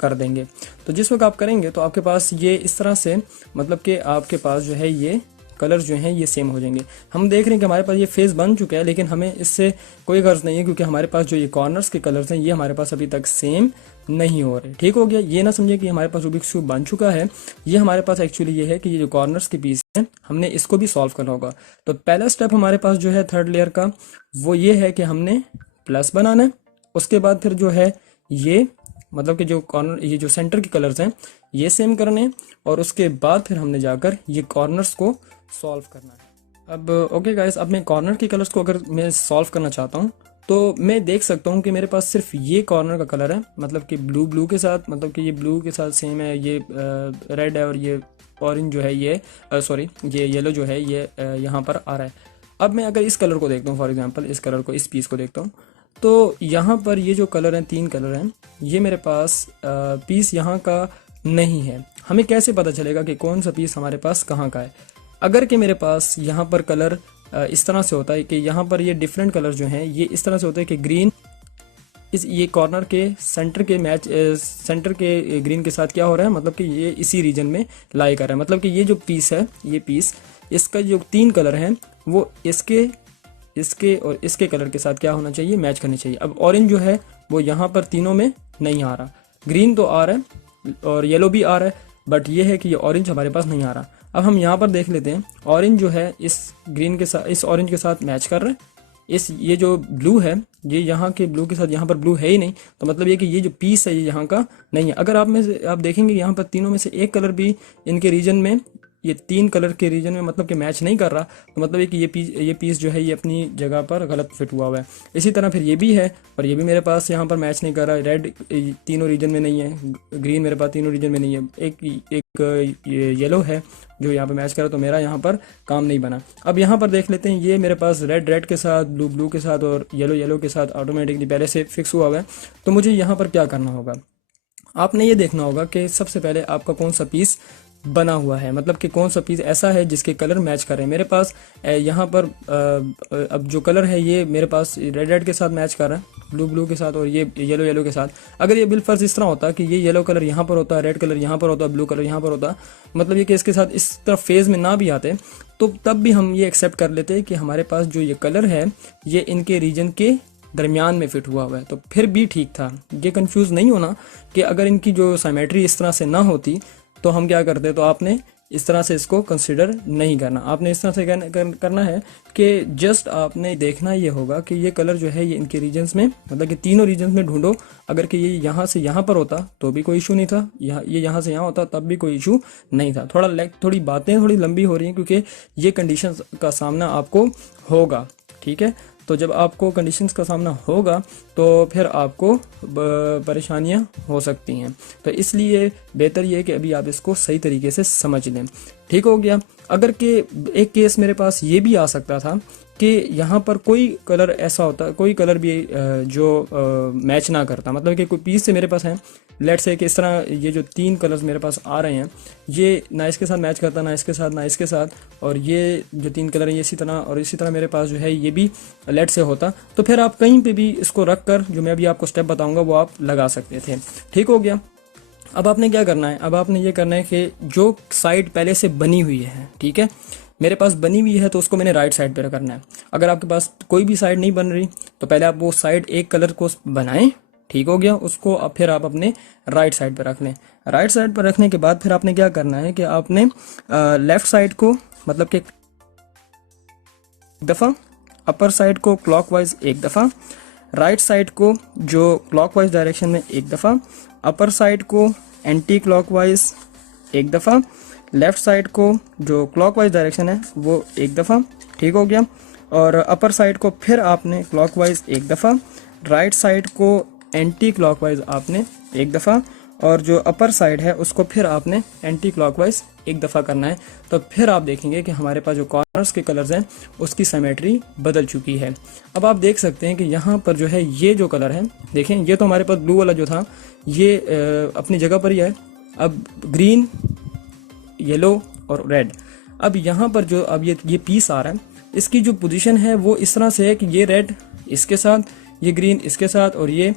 कर देंगे। तो जिस वक्त आप करेंगे तो आपके पास ये इस तरह से, मतलब कि आपके पास जो है ये कलर जो हैं ये सेम हो जाएंगे। हम देख रहे हैं कि हमारे पास ये फेस बन चुका है, लेकिन हमें इससे कोई गर्ज नहीं है, क्योंकि हमारे पास जो ये कॉर्नर्स के कलर्स हैं ये हमारे पास अभी तक सेम नहीं हो रहे। ठीक हो गया, ये ना समझे कि हमारे पास रूबिक्स क्यूब बन चुका है। ये हमारे पास एक्चुअली ये है कि ये जो कॉर्नर्स के पीस है हमने इसको भी सॉल्व करना होगा। तो पहला स्टेप हमारे पास जो है थर्ड लेयर का वो ये है कि हमने प्लस बनाना है। उसके बाद फिर जो है ये मतलब कि जो कॉर्नर, ये जो सेंटर के कलर्स हैं ये सेम करने, और उसके बाद फिर हमने जाकर ये कॉर्नर्स को सॉल्व करना है। अब ओके गाइस, अब मैं कॉर्नर के कलर्स को अगर मैं सॉल्व करना चाहता हूँ तो मैं देख सकता हूँ कि मेरे पास सिर्फ ये कॉर्नर का कलर है, मतलब कि ब्लू ब्लू के साथ, मतलब कि ये ब्लू के साथ सेम है, ये रेड है, और ये ऑरेंज जो है ये सॉरी ये येलो जो है ये यहाँ पर आ रहा है। अब मैं अगर इस कलर को देखता हूँ, फॉर एग्जांपल इस कलर को, इस पीस को देखता हूँ, तो यहाँ पर ये जो कलर हैं, 3 कलर हैं, ये मेरे पास पीस यहाँ का नहीं है। हमें कैसे पता चलेगा कि कौन सा पीस हमारे पास कहाँ का है? अगर कि मेरे पास यहाँ पर कलर इस तरह से होता है कि यहाँ पर ये डिफरेंट कलर जो हैं ये इस तरह से होते हैं कि ग्रीन ये कॉर्नर के सेंटर के सेंटर के ग्रीन के साथ क्या हो रहा है, मतलब कि ये इसी रीजन में लाई कर रहा है। मतलब कि ये जो पीस है, ये पीस, इसका जो 3 कलर हैं वो इसके और इसके कलर के साथ क्या होना चाहिए, मैच करनी चाहिए। अब ऑरेंज जो है वो यहाँ पर तीनों में नहीं आ रहा, ग्रीन तो आ रहा है और येलो भी आ रहा है, बट ये है कि ये ऑरेंज हमारे पास नहीं आ रहा। अब हम यहाँ पर देख लेते हैं, ऑरेंज जो है इस ग्रीन के साथ, इस ऑरेंज के साथ मैच कर रहा है। ये जो ब्लू है ये यहाँ के ब्लू के साथ, यहाँ पर ब्लू है ही नहीं, तो मतलब ये कि ये जो पीस है ये यहाँ का नहीं है। अगर आप देखेंगे यहाँ पर तीनों में से एक कलर भी इनके रीजन में, ये 3 कलर के रीजन में मतलब कि मैच नहीं कर रहा, तो मतलब ये कि ये पीस जो है ये अपनी जगह पर गलत फिट हुआ है। इसी तरह फिर ये भी है, और ये भी मेरे पास यहाँ पर मैच नहीं कर रहा। रेड तीनों रीजन में नहीं है, ग्रीन मेरे पास तीनों रीजन में नहीं है, एक येलो है जो यहाँ पे मैच कर रहा, तो मेरा यहाँ पर काम नहीं बना। अब यहाँ पर देख लेते हैं, ये मेरे पास रेड रेड के साथ, ब्लू ब्लू के साथ और येलो येलो के साथ ऑटोमेटिकली पहले से फिक्स हुआ हुआ है। तो मुझे यहाँ पर क्या करना होगा, आपने ये देखना होगा कि सबसे पहले आपका कौन सा पीस बना हुआ है, मतलब कि कौन सा पीस ऐसा है जिसके कलर मैच कर रहे हैं। मेरे पास यहाँ पर अब जो कलर है ये मेरे पास रेड रेड के साथ मैच कर रहा है, ब्लू ब्लू के साथ, और ये येलो येलो के साथ। अगर ये बिलफर्ज इस तरह होता कि ये येलो कलर यहाँ पर होता, रेड कलर यहाँ पर होता, ब्लू कलर यहाँ पर होता, मतलब ये कि इसके साथ इस तरह फेज में ना भी आते, तो तब भी हम ये एक्सेप्ट कर लेते कि हमारे पास जो ये कलर है ये इनके रीजन के दरमियान में फिट हुआ हुआ है, तो फिर भी ठीक था। ये कंफ्यूज नहीं होना कि अगर इनकी जो साइमेट्री इस तरह से ना होती तो हम क्या करते, तो आपने इस तरह से इसको कंसिडर नहीं करना। आपने इस तरह से करना है कि जस्ट आपने देखना ये होगा कि ये कलर जो है ये इनके रीजन्स में, मतलब कि तीनों रीजन्स में ढूंढो। अगर कि ये यहाँ से यहाँ पर होता तो भी कोई इशू नहीं था, ये यहाँ से यहाँ होता तब भी कोई इशू नहीं था। थोड़ी बातें थोड़ी लंबी हो रही हैं क्योंकि ये कंडीशन का सामना आपको होगा, ठीक है। तो जब आपको कंडीशंस का सामना होगा तो फिर आपको परेशानियां हो सकती हैं। तो इसलिए बेहतर ये है कि अभी आप इसको सही तरीके से समझ लें, ठीक हो गया। अगर कि एक केस मेरे पास ये भी आ सकता था कि यहाँ पर कोई कलर ऐसा होता, कोई कलर भी जो मैच ना करता, मतलब कि कोई पीस से मेरे पास है, लेट्स से कि इस तरह ये जो 3 कलर्स मेरे पास आ रहे हैं ये ना इसके साथ मैच करता, ना इसके साथ, ना इसके साथ, और ये जो 3 कलर हैं ये इसी तरह और इसी तरह मेरे पास जो है ये भी लेट से होता, तो फिर आप कहीं पे भी इसको रख कर जो मैं अभी आपको स्टेप बताऊंगा वो आप लगा सकते थे, ठीक हो गया। अब आपने क्या करना है, अब आपने ये करना है कि जो साइड पहले से बनी हुई है, ठीक है, मेरे पास बनी हुई है तो उसको मैंने राइट साइड पे करना है। अगर आपके पास कोई भी साइड नहीं बन रही तो पहले आप वो साइड एक कलर को बनाएं, ठीक हो गया। उसको अब फिर आप अपने राइट साइड पे रख लें। राइट साइड पर रखने के बाद फिर आपने क्या करना है कि आपने लेफ्ट साइड को, मतलब कि दफ़ा अपर साइड को क्लॉकवाइज एक दफ़ा, राइट साइड को जो क्लॉकवाइज डायरेक्शन में एक दफ़ा, अपर साइड को एंटी क्लॉकवाइज एक दफ़ा, लेफ्ट साइड को जो क्लॉकवाइज डायरेक्शन है वो एक दफ़ा, ठीक हो गया। और अपर साइड को फिर आपने क्लॉकवाइज एक दफ़ा, राइट साइड को एंटी क्लॉकवाइज आपने एक दफ़ा, और जो अपर साइड है उसको फिर आपने एंटी क्लॉकवाइज एक दफ़ा करना है। तो फिर आप देखेंगे कि हमारे पास जो कॉर्नर्स के कलर्स हैं उसकी सिमेट्री बदल चुकी है। अब आप देख सकते हैं कि यहाँ पर जो है ये जो कलर है, देखें ये तो हमारे पास ब्लू वाला जो था ये अपनी जगह पर ही है। अब ग्रीन, येलो और रेड, अब यहाँ पर जो अब ये पीस आ रहा है इसकी जो पोजीशन है वो इस तरह से है कि ये रेड इसके साथ, ये ग्रीन इसके साथ, और ये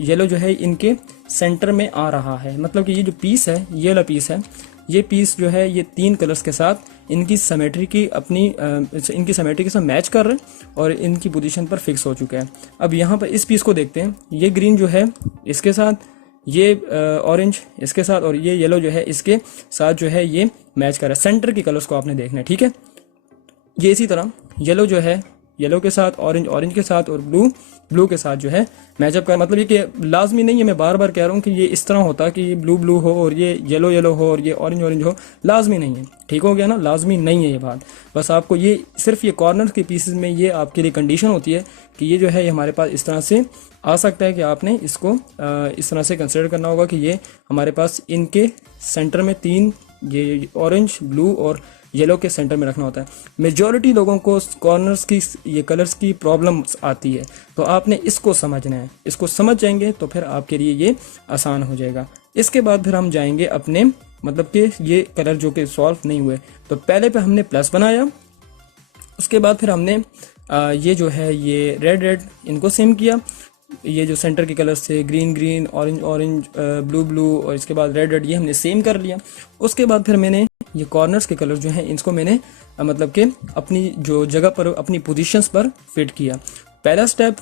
येलो जो है इनके सेंटर में आ रहा है। मतलब कि ये जो पीस है, ये वाला पीस है, ये पीस जो है ये 3 कलर्स के साथ इनकी सिमेट्री की इनकी सिमेट्री के साथ मैच कर रहे हैं और इनकी पोजीशन पर फिक्स हो चुका है। अब यहाँ पर इस पीस को देखते हैं, ये ग्रीन जो है इसके साथ, ये ऑरेंज इसके साथ, और ये येलो जो है इसके साथ जो है ये मैच कर रहा है। सेंटर के कलर्स को आपने देखना है, ठीक है। ये इसी तरह येलो जो है येलो के साथ, ऑरेंज ऑरेंज के साथ, और ब्लू ब्लू के साथ जो है मैचअप कर, मतलब ये कि लाजमी नहीं है, मैं बार बार कह रहा हूँ कि ये इस तरह होता कि ये ब्लू ब्लू हो और ये येलो येलो हो और ये ऑरेंज ऑरेंज हो, लाजमी नहीं है, ठीक हो गया ना, लाजमी नहीं है ये बात। बस आपको ये सिर्फ ये कॉर्नर के पीसेस में ये आपके लिए कंडीशन होती है कि ये जो है ये हमारे पास इस तरह से आ सकता है कि आपने इसको इस तरह से कंसिडर करना होगा कि ये हमारे पास इनके सेंटर में 3 ये ऑरेंज, ब्लू और येलो के सेंटर में रखना होता है। मेजॉरिटी लोगों को कॉर्नर्स की ये कलर्स की प्रॉब्लम्स आती है, तो आपने इसको समझना है। इसको समझ जाएंगे तो फिर आपके लिए ये आसान हो जाएगा। इसके बाद फिर हम जाएंगे अपने, मतलब कि ये कलर जो कि सॉल्व नहीं हुए, तो पहले पे हमने प्लस बनाया, उसके बाद फिर हमने ये जो है ये रेड रेड इनको सेम किया, ये जो सेंटर के कलर्स थे green green, orange orange, blue blue, और इसके बाद रेड रेड, ये हमने सेम कर लिया। उसके बाद फिर मैंने ये कॉर्नर्स के कलर जो हैं इनको मैंने मतलब कि अपनी जो जगह पर अपनी पोजीशंस पर फिट किया। पहला स्टेप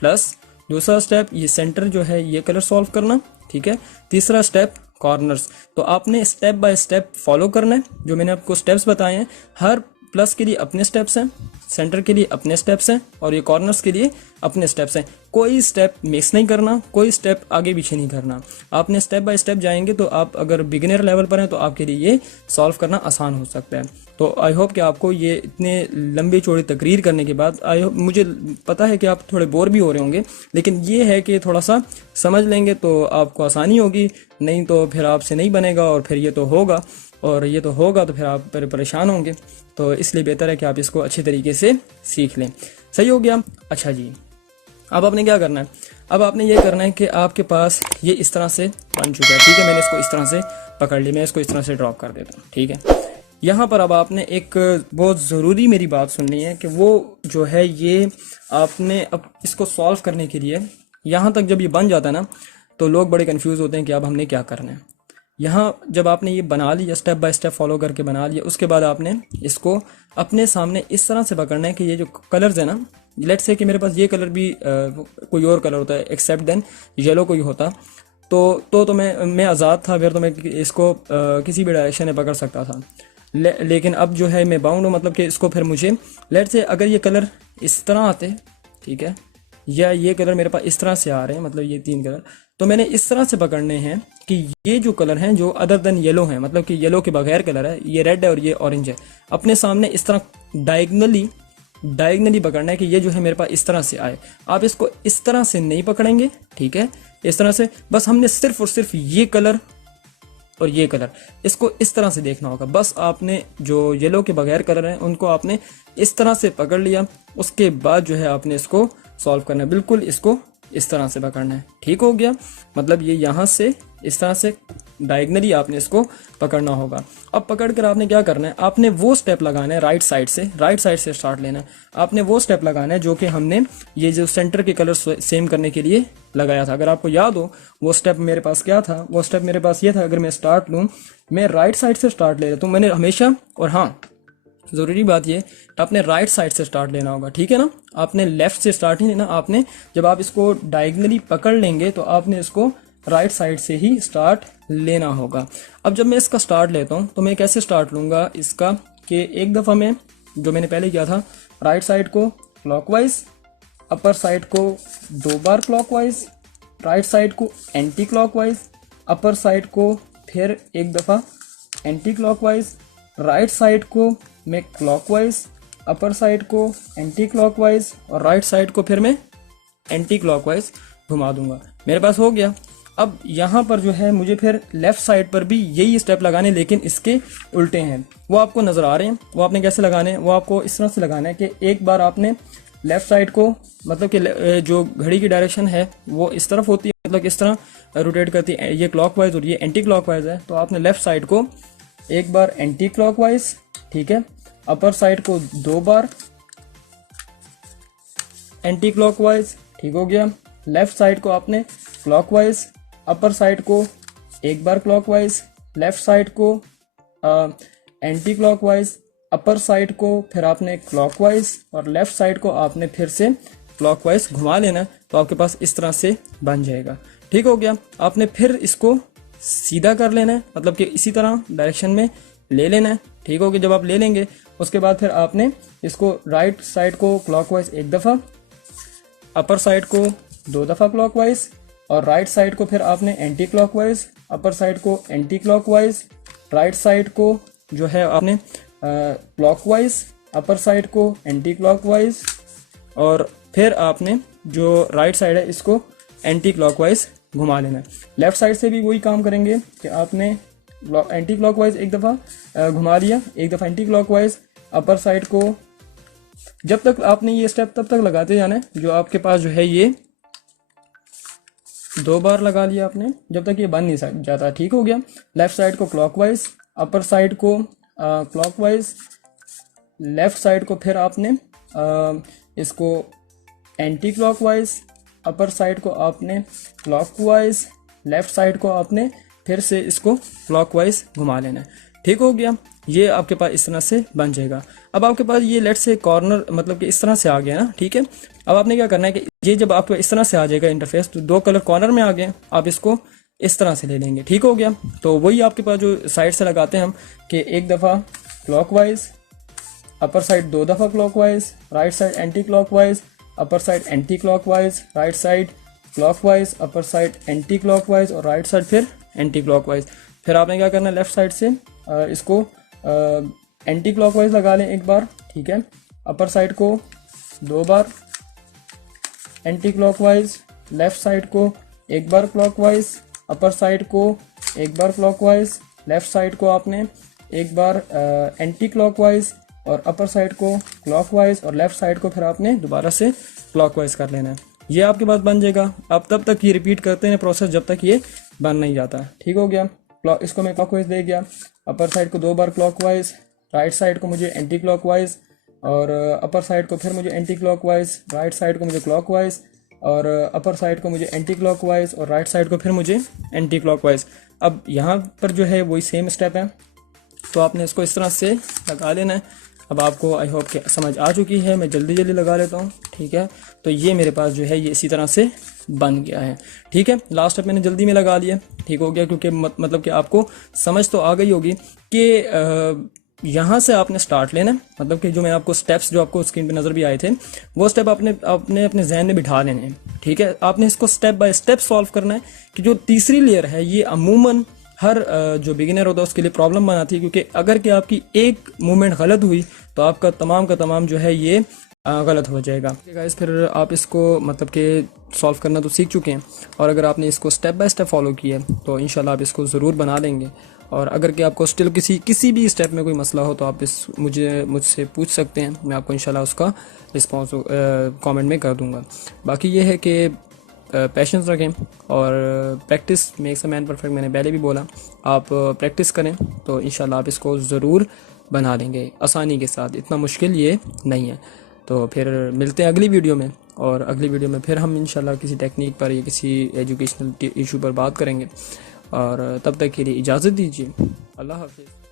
प्लस, दूसरा स्टेप ये सेंटर जो है ये कलर सॉल्व करना, ठीक है, तीसरा स्टेप कॉर्नर्स। तो आपने स्टेप बाय स्टेप फॉलो करना है जो मैंने आपको स्टेप्स बताए हैं। हर प्लस के लिए अपने स्टेप्स हैं, सेंटर के लिए अपने स्टेप्स हैं, और ये कॉर्नर्स के लिए अपने स्टेप्स हैं। कोई स्टेप मिस नहीं करना, कोई स्टेप आगे पीछे नहीं करना। आपने स्टेप बाय स्टेप जाएंगे तो आप अगर बिगिनर लेवल पर हैं तो आपके लिए ये सॉल्व करना आसान हो सकता है। तो आई होप कि आपको ये इतने लंबी चौड़ी तकरीर करने के बाद मुझे पता है कि आप थोड़े बोर भी हो रहे होंगे, लेकिन ये है कि थोड़ा सा समझ लेंगे तो आपको आसानी होगी, नहीं तो फिर आपसे नहीं बनेगा, और फिर ये तो होगा और ये तो होगा तो फिर आप परेशान होंगे। तो इसलिए बेहतर है कि आप इसको अच्छे तरीके से सीख लें। सही हो गया। अच्छा जी, अब आपने क्या करना है, अब आपने ये करना है कि आपके पास ये इस तरह से बन चुका है, ठीक है। मैंने इसको इस तरह से पकड़ लिया, मैं इसको इस तरह से ड्रॉप कर देता हूँ, ठीक है। यहाँ पर अब आपने एक बहुत ज़रूरी मेरी बात सुननी है कि वो जो है ये आपने अब इसको सॉल्व करने के लिए यहाँ तक जब ये बन जाता है ना तो लोग बड़े कंफ्यूज होते हैं कि अब हमने क्या करना है। यहाँ जब आपने ये बना लिया, स्टेप बाय स्टेप फॉलो करके बना लिया, उसके बाद आपने इसको अपने सामने इस तरह से पकड़ना है कि ये जो कलर्स है ना, लेट्स से कि मेरे पास ये कलर भी कोई और कलर होता है एक्सेप्ट देन येलो कोई होता, तो मैं आज़ाद था, फिर तो मैं इसको किसी भी डायरेक्शन में पकड़ सकता था। लेकिन अब जो है मैं बाउंड हूँ, मतलब कि इसको फिर मुझे लेट से अगर ये कलर इस तरह आते, ठीक है, या ये कलर मेरे पास इस तरह से आ रहे हैं, मतलब ये 3 कलर, तो मैंने इस तरह से पकड़ने हैं कि ये जो कलर हैं जो अदर देन येलो हैं, मतलब कि येलो के बगैर कलर है, ये रेड है और ये ऑरेंज है, अपने सामने इस तरह डायगनली पकड़ना है कि ये जो है मेरे पास इस तरह से आए। आप इसको इस तरह से नहीं पकड़ेंगे, ठीक है, इस तरह से बस हमने सिर्फ और सिर्फ ये कलर और ये कलर, इसको इस तरह से देखना होगा। बस आपने जो येलो के बगैर कलर हैं उनको आपने इस तरह से पकड़ लिया, उसके बाद जो है आपने इसको सॉल्व करना है, बिल्कुल इसको इस तरह से पकड़ना है। ठीक हो गया, मतलब ये यहाँ से इस तरह से डायगनली आपने इसको पकड़ना होगा। अब पकड़ कर आपने क्या करना है, आपने वो स्टेप लगाना है राइट साइड से स्टार्ट लेना है। आपने वो स्टेप लगाना है जो कि हमने ये जो सेंटर के कलर सेम करने के लिए लगाया था। अगर आपको याद हो वो स्टेप मेरे पास क्या था, वो स्टेप मेरे पास ये था, अगर मैं स्टार्ट लूँ, मैं राइट साइड से स्टार्ट ले लेता हूँ मैंने हमेशा, और हाँ ज़रूरी बात ये, आपने राइट साइड से स्टार्ट लेना होगा, ठीक है ना, आपने लेफ्ट से स्टार्ट ही लेना। आपने जब आप इसको डायगनली पकड़ लेंगे तो आपने इसको राइट साइड से ही स्टार्ट लेना होगा। अब जब मैं इसका स्टार्ट लेता हूँ तो मैं कैसे स्टार्ट लूँगा इसका, कि एक दफ़ा मैं जो मैंने पहले किया था, राइट साइड को क्लॉकवाइज, अपर साइड को 2 बार क्लॉकवाइज, राइट साइड को एंटी क्लॉकवाइज, अपर साइड को फिर एक दफ़ा एंटी क्लॉकवाइज, राइट साइड को मैं क्लॉकवाइज, अपर साइड को एंटी क्लॉकवाइज और राइट साइड को फिर मैं एंटी क्लॉकवाइज घुमा दूंगा। मेरे पास हो गया। अब यहाँ पर जो है मुझे फिर लेफ्ट साइड पर भी यही स्टेप लगाने, लेकिन इसके उल्टे हैं। वो आपको नज़र आ रहे हैं, वो आपने कैसे लगाने हैं, वो आपको इस तरह से लगाना है कि एक बार आपने लेफ्ट साइड को, मतलब कि जो घड़ी की डायरेक्शन है वो इस तरफ होती है, मतलब इस तरह रोटेट करती है, ये क्लॉकवाइज और ये एंटी क्लॉकवाइज है, तो आपने लेफ्ट साइड को एक बार एंटी क्लॉकवाइज, ठीक है, अपर साइड को 2 बार एंटी क्लॉकवाइज, ठीक हो गया। लेफ्ट साइड को आपने क्लॉकवाइज, अपर साइड को एक बार क्लॉकवाइज, लेफ्ट साइड को एंटी क्लॉकवाइज, अपर साइड को फिर आपने क्लॉकवाइज और लेफ्ट साइड को आपने फिर से क्लॉकवाइज घुमा लेना, तो आपके पास इस तरह से बन जाएगा। ठीक हो गया। आपने फिर इसको सीधा कर लेना है, मतलब कि इसी तरह डायरेक्शन में ले लेना है। ठीक हो गया। जब आप ले लेंगे उसके बाद फिर आपने इसको राइट साइड को क्लॉकवाइज एक दफ़ा, अपर साइड को 2 दफ़ा क्लॉकवाइज और राइट साइड को फिर आपने एंटी क्लॉकवाइज, अपर साइड को एंटी क्लॉकवाइज, राइट साइड को जो है आपने क्लॉकवाइज, अपर साइड को एंटी क्लॉकवाइज और फिर आपने जो राइट साइड है इसको एंटी क्लॉकवाइज घुमा लेना है। लेफ्ट साइड से भी वही काम करेंगे कि आपने एंटी क्लॉकवाइज एक दफ़ा घुमा लिया, एक दफ़ा एंटी क्लॉकवाइज, अपर साइड को, जब तक आपने ये स्टेप तब तक लगाते जाना है जो आपके पास जो है ये 2 बार लगा लिया आपने, जब तक ये बन नहीं जाता। ठीक हो गया। लेफ्ट साइड को क्लॉकवाइज, अपर साइड को क्लॉकवाइज, लेफ्ट साइड को फिर आपने इसको एंटी क्लॉकवाइज, अपर साइड को आपने क्लॉकवाइज, लेफ्ट साइड को आपने फिर से इसको क्लॉकवाइज घुमा लेना है। ठीक हो गया। ये आपके पास इस तरह से बन जाएगा। अब आपके पास ये लेट से कॉर्नर मतलब कि इस तरह से आ गया ना, ठीक है। अब आपने क्या करना है कि ये जब आपको इस तरह से आ जाएगा इंटरफेस, तो 2 कलर कॉर्नर में आ गए, आप इसको इस तरह से ले लेंगे। ठीक हो गया। तो वही आपके पास जो साइड से लगाते हैं हम कि एक दफ़ा क्लॉकवाइज, अपर साइड 2 दफ़ा clockwise, right side anti clockwise, upper side anti clockwise, right side clockwise, upper side anti clockwise और राइट साइड फिर एंटी क्लॉकवाइज। फिर आपने क्या करना है, लेफ्ट साइड से इसको एंटी क्लॉकवाइज लगा लें एक बार, ठीक है। अपर साइड को 2 बार एंटी क्लॉकवाइज, लेफ्ट साइड को एक बार क्लॉकवाइज, अपर साइड को एक बार क्लॉकवाइज, लेफ्ट साइड को आपने एक बार एंटी क्लॉकवाइज और अपर साइड को क्लॉकवाइज और लेफ्ट साइड को फिर आपने दोबारा से क्लॉकवाइज कर लेना है। ये आपके पास बन जाएगा। आप तब तक ये रिपीट करते हैं प्रोसेस जब तक ये बन नहीं जाता। ठीक हो गया। इसको मैं क्लॉकवाइज दे गया, अपर साइड को 2 बार क्लॉकवाइज, राइट साइड को मुझे एंटी क्लॉकवाइज और अपर साइड को फिर मुझे एंटी क्लॉकवाइज, राइट साइड को मुझे क्लॉकवाइज और अपर साइड को मुझे एंटी क्लॉकवाइज और राइट साइड को फिर मुझे एंटी क्लॉकवाइज। अब यहाँ पर जो है वही सेम स्टेप है, तो आपने इसको इस तरह से लगा लेना है। अब आपको आई होप कि समझ आ चुकी है। मैं जल्दी लगा लेता हूँ। ठीक है। तो ये मेरे पास जो है ये इसी तरह से बन गया है, ठीक है। लास्ट स्टेप मैंने जल्दी में लगा लिया, ठीक हो गया, क्योंकि मतलब कि आपको समझ तो आ गई होगी कि यहाँ से आपने स्टार्ट लेना है, मतलब कि जो मैं आपको स्टेप्स जो आपको स्क्रीन पे नज़र भी आए थे वो स्टेप आपने अपने जहन में बिठा लेने हैं, ठीक है। आपने इसको स्टेप बाय स्टेप सॉल्व करना है कि जो तीसरी लेयर है ये अमूमन हर जो बिगिनर होता है उसके लिए प्रॉब्लम बनाती है, क्योंकि अगर कि आपकी एक मूवमेंट गलत हुई तो आपका तमाम का तमाम जो है ये गलत हो जाएगा। गाइस फिर आप इसको मतलब कि सॉल्व करना तो सीख चुके हैं, और अगर आपने इसको स्टेप बाय स्टेप फॉलो किया तो इंशाल्लाह आप इसको ज़रूर बना लेंगे। और अगर कि आपको स्टिल किसी भी स्टेप में कोई मसला हो तो आप मुझसे पूछ सकते हैं, मैं आपको इंशाल्लाह उसका रिस्पॉन्स कमेंट में कर दूंगा। बाकी ये है कि पैशंस रखें और practice makes a man perfect, मैंने पहले भी बोला। आप प्रैक्टिस करें तो इंशाल्लाह आप इसको ज़रूर बना लेंगे आसानी के साथ, इतना मुश्किल ये नहीं है। तो फिर मिलते हैं अगली वीडियो में, और अगली वीडियो में फिर हम इंशाल्लाह किसी टेक्निक पर या किसी एजुकेशनल इशू पर बात करेंगे, और तब तक के लिए इजाज़त दीजिए। अल्लाह हाफिज़।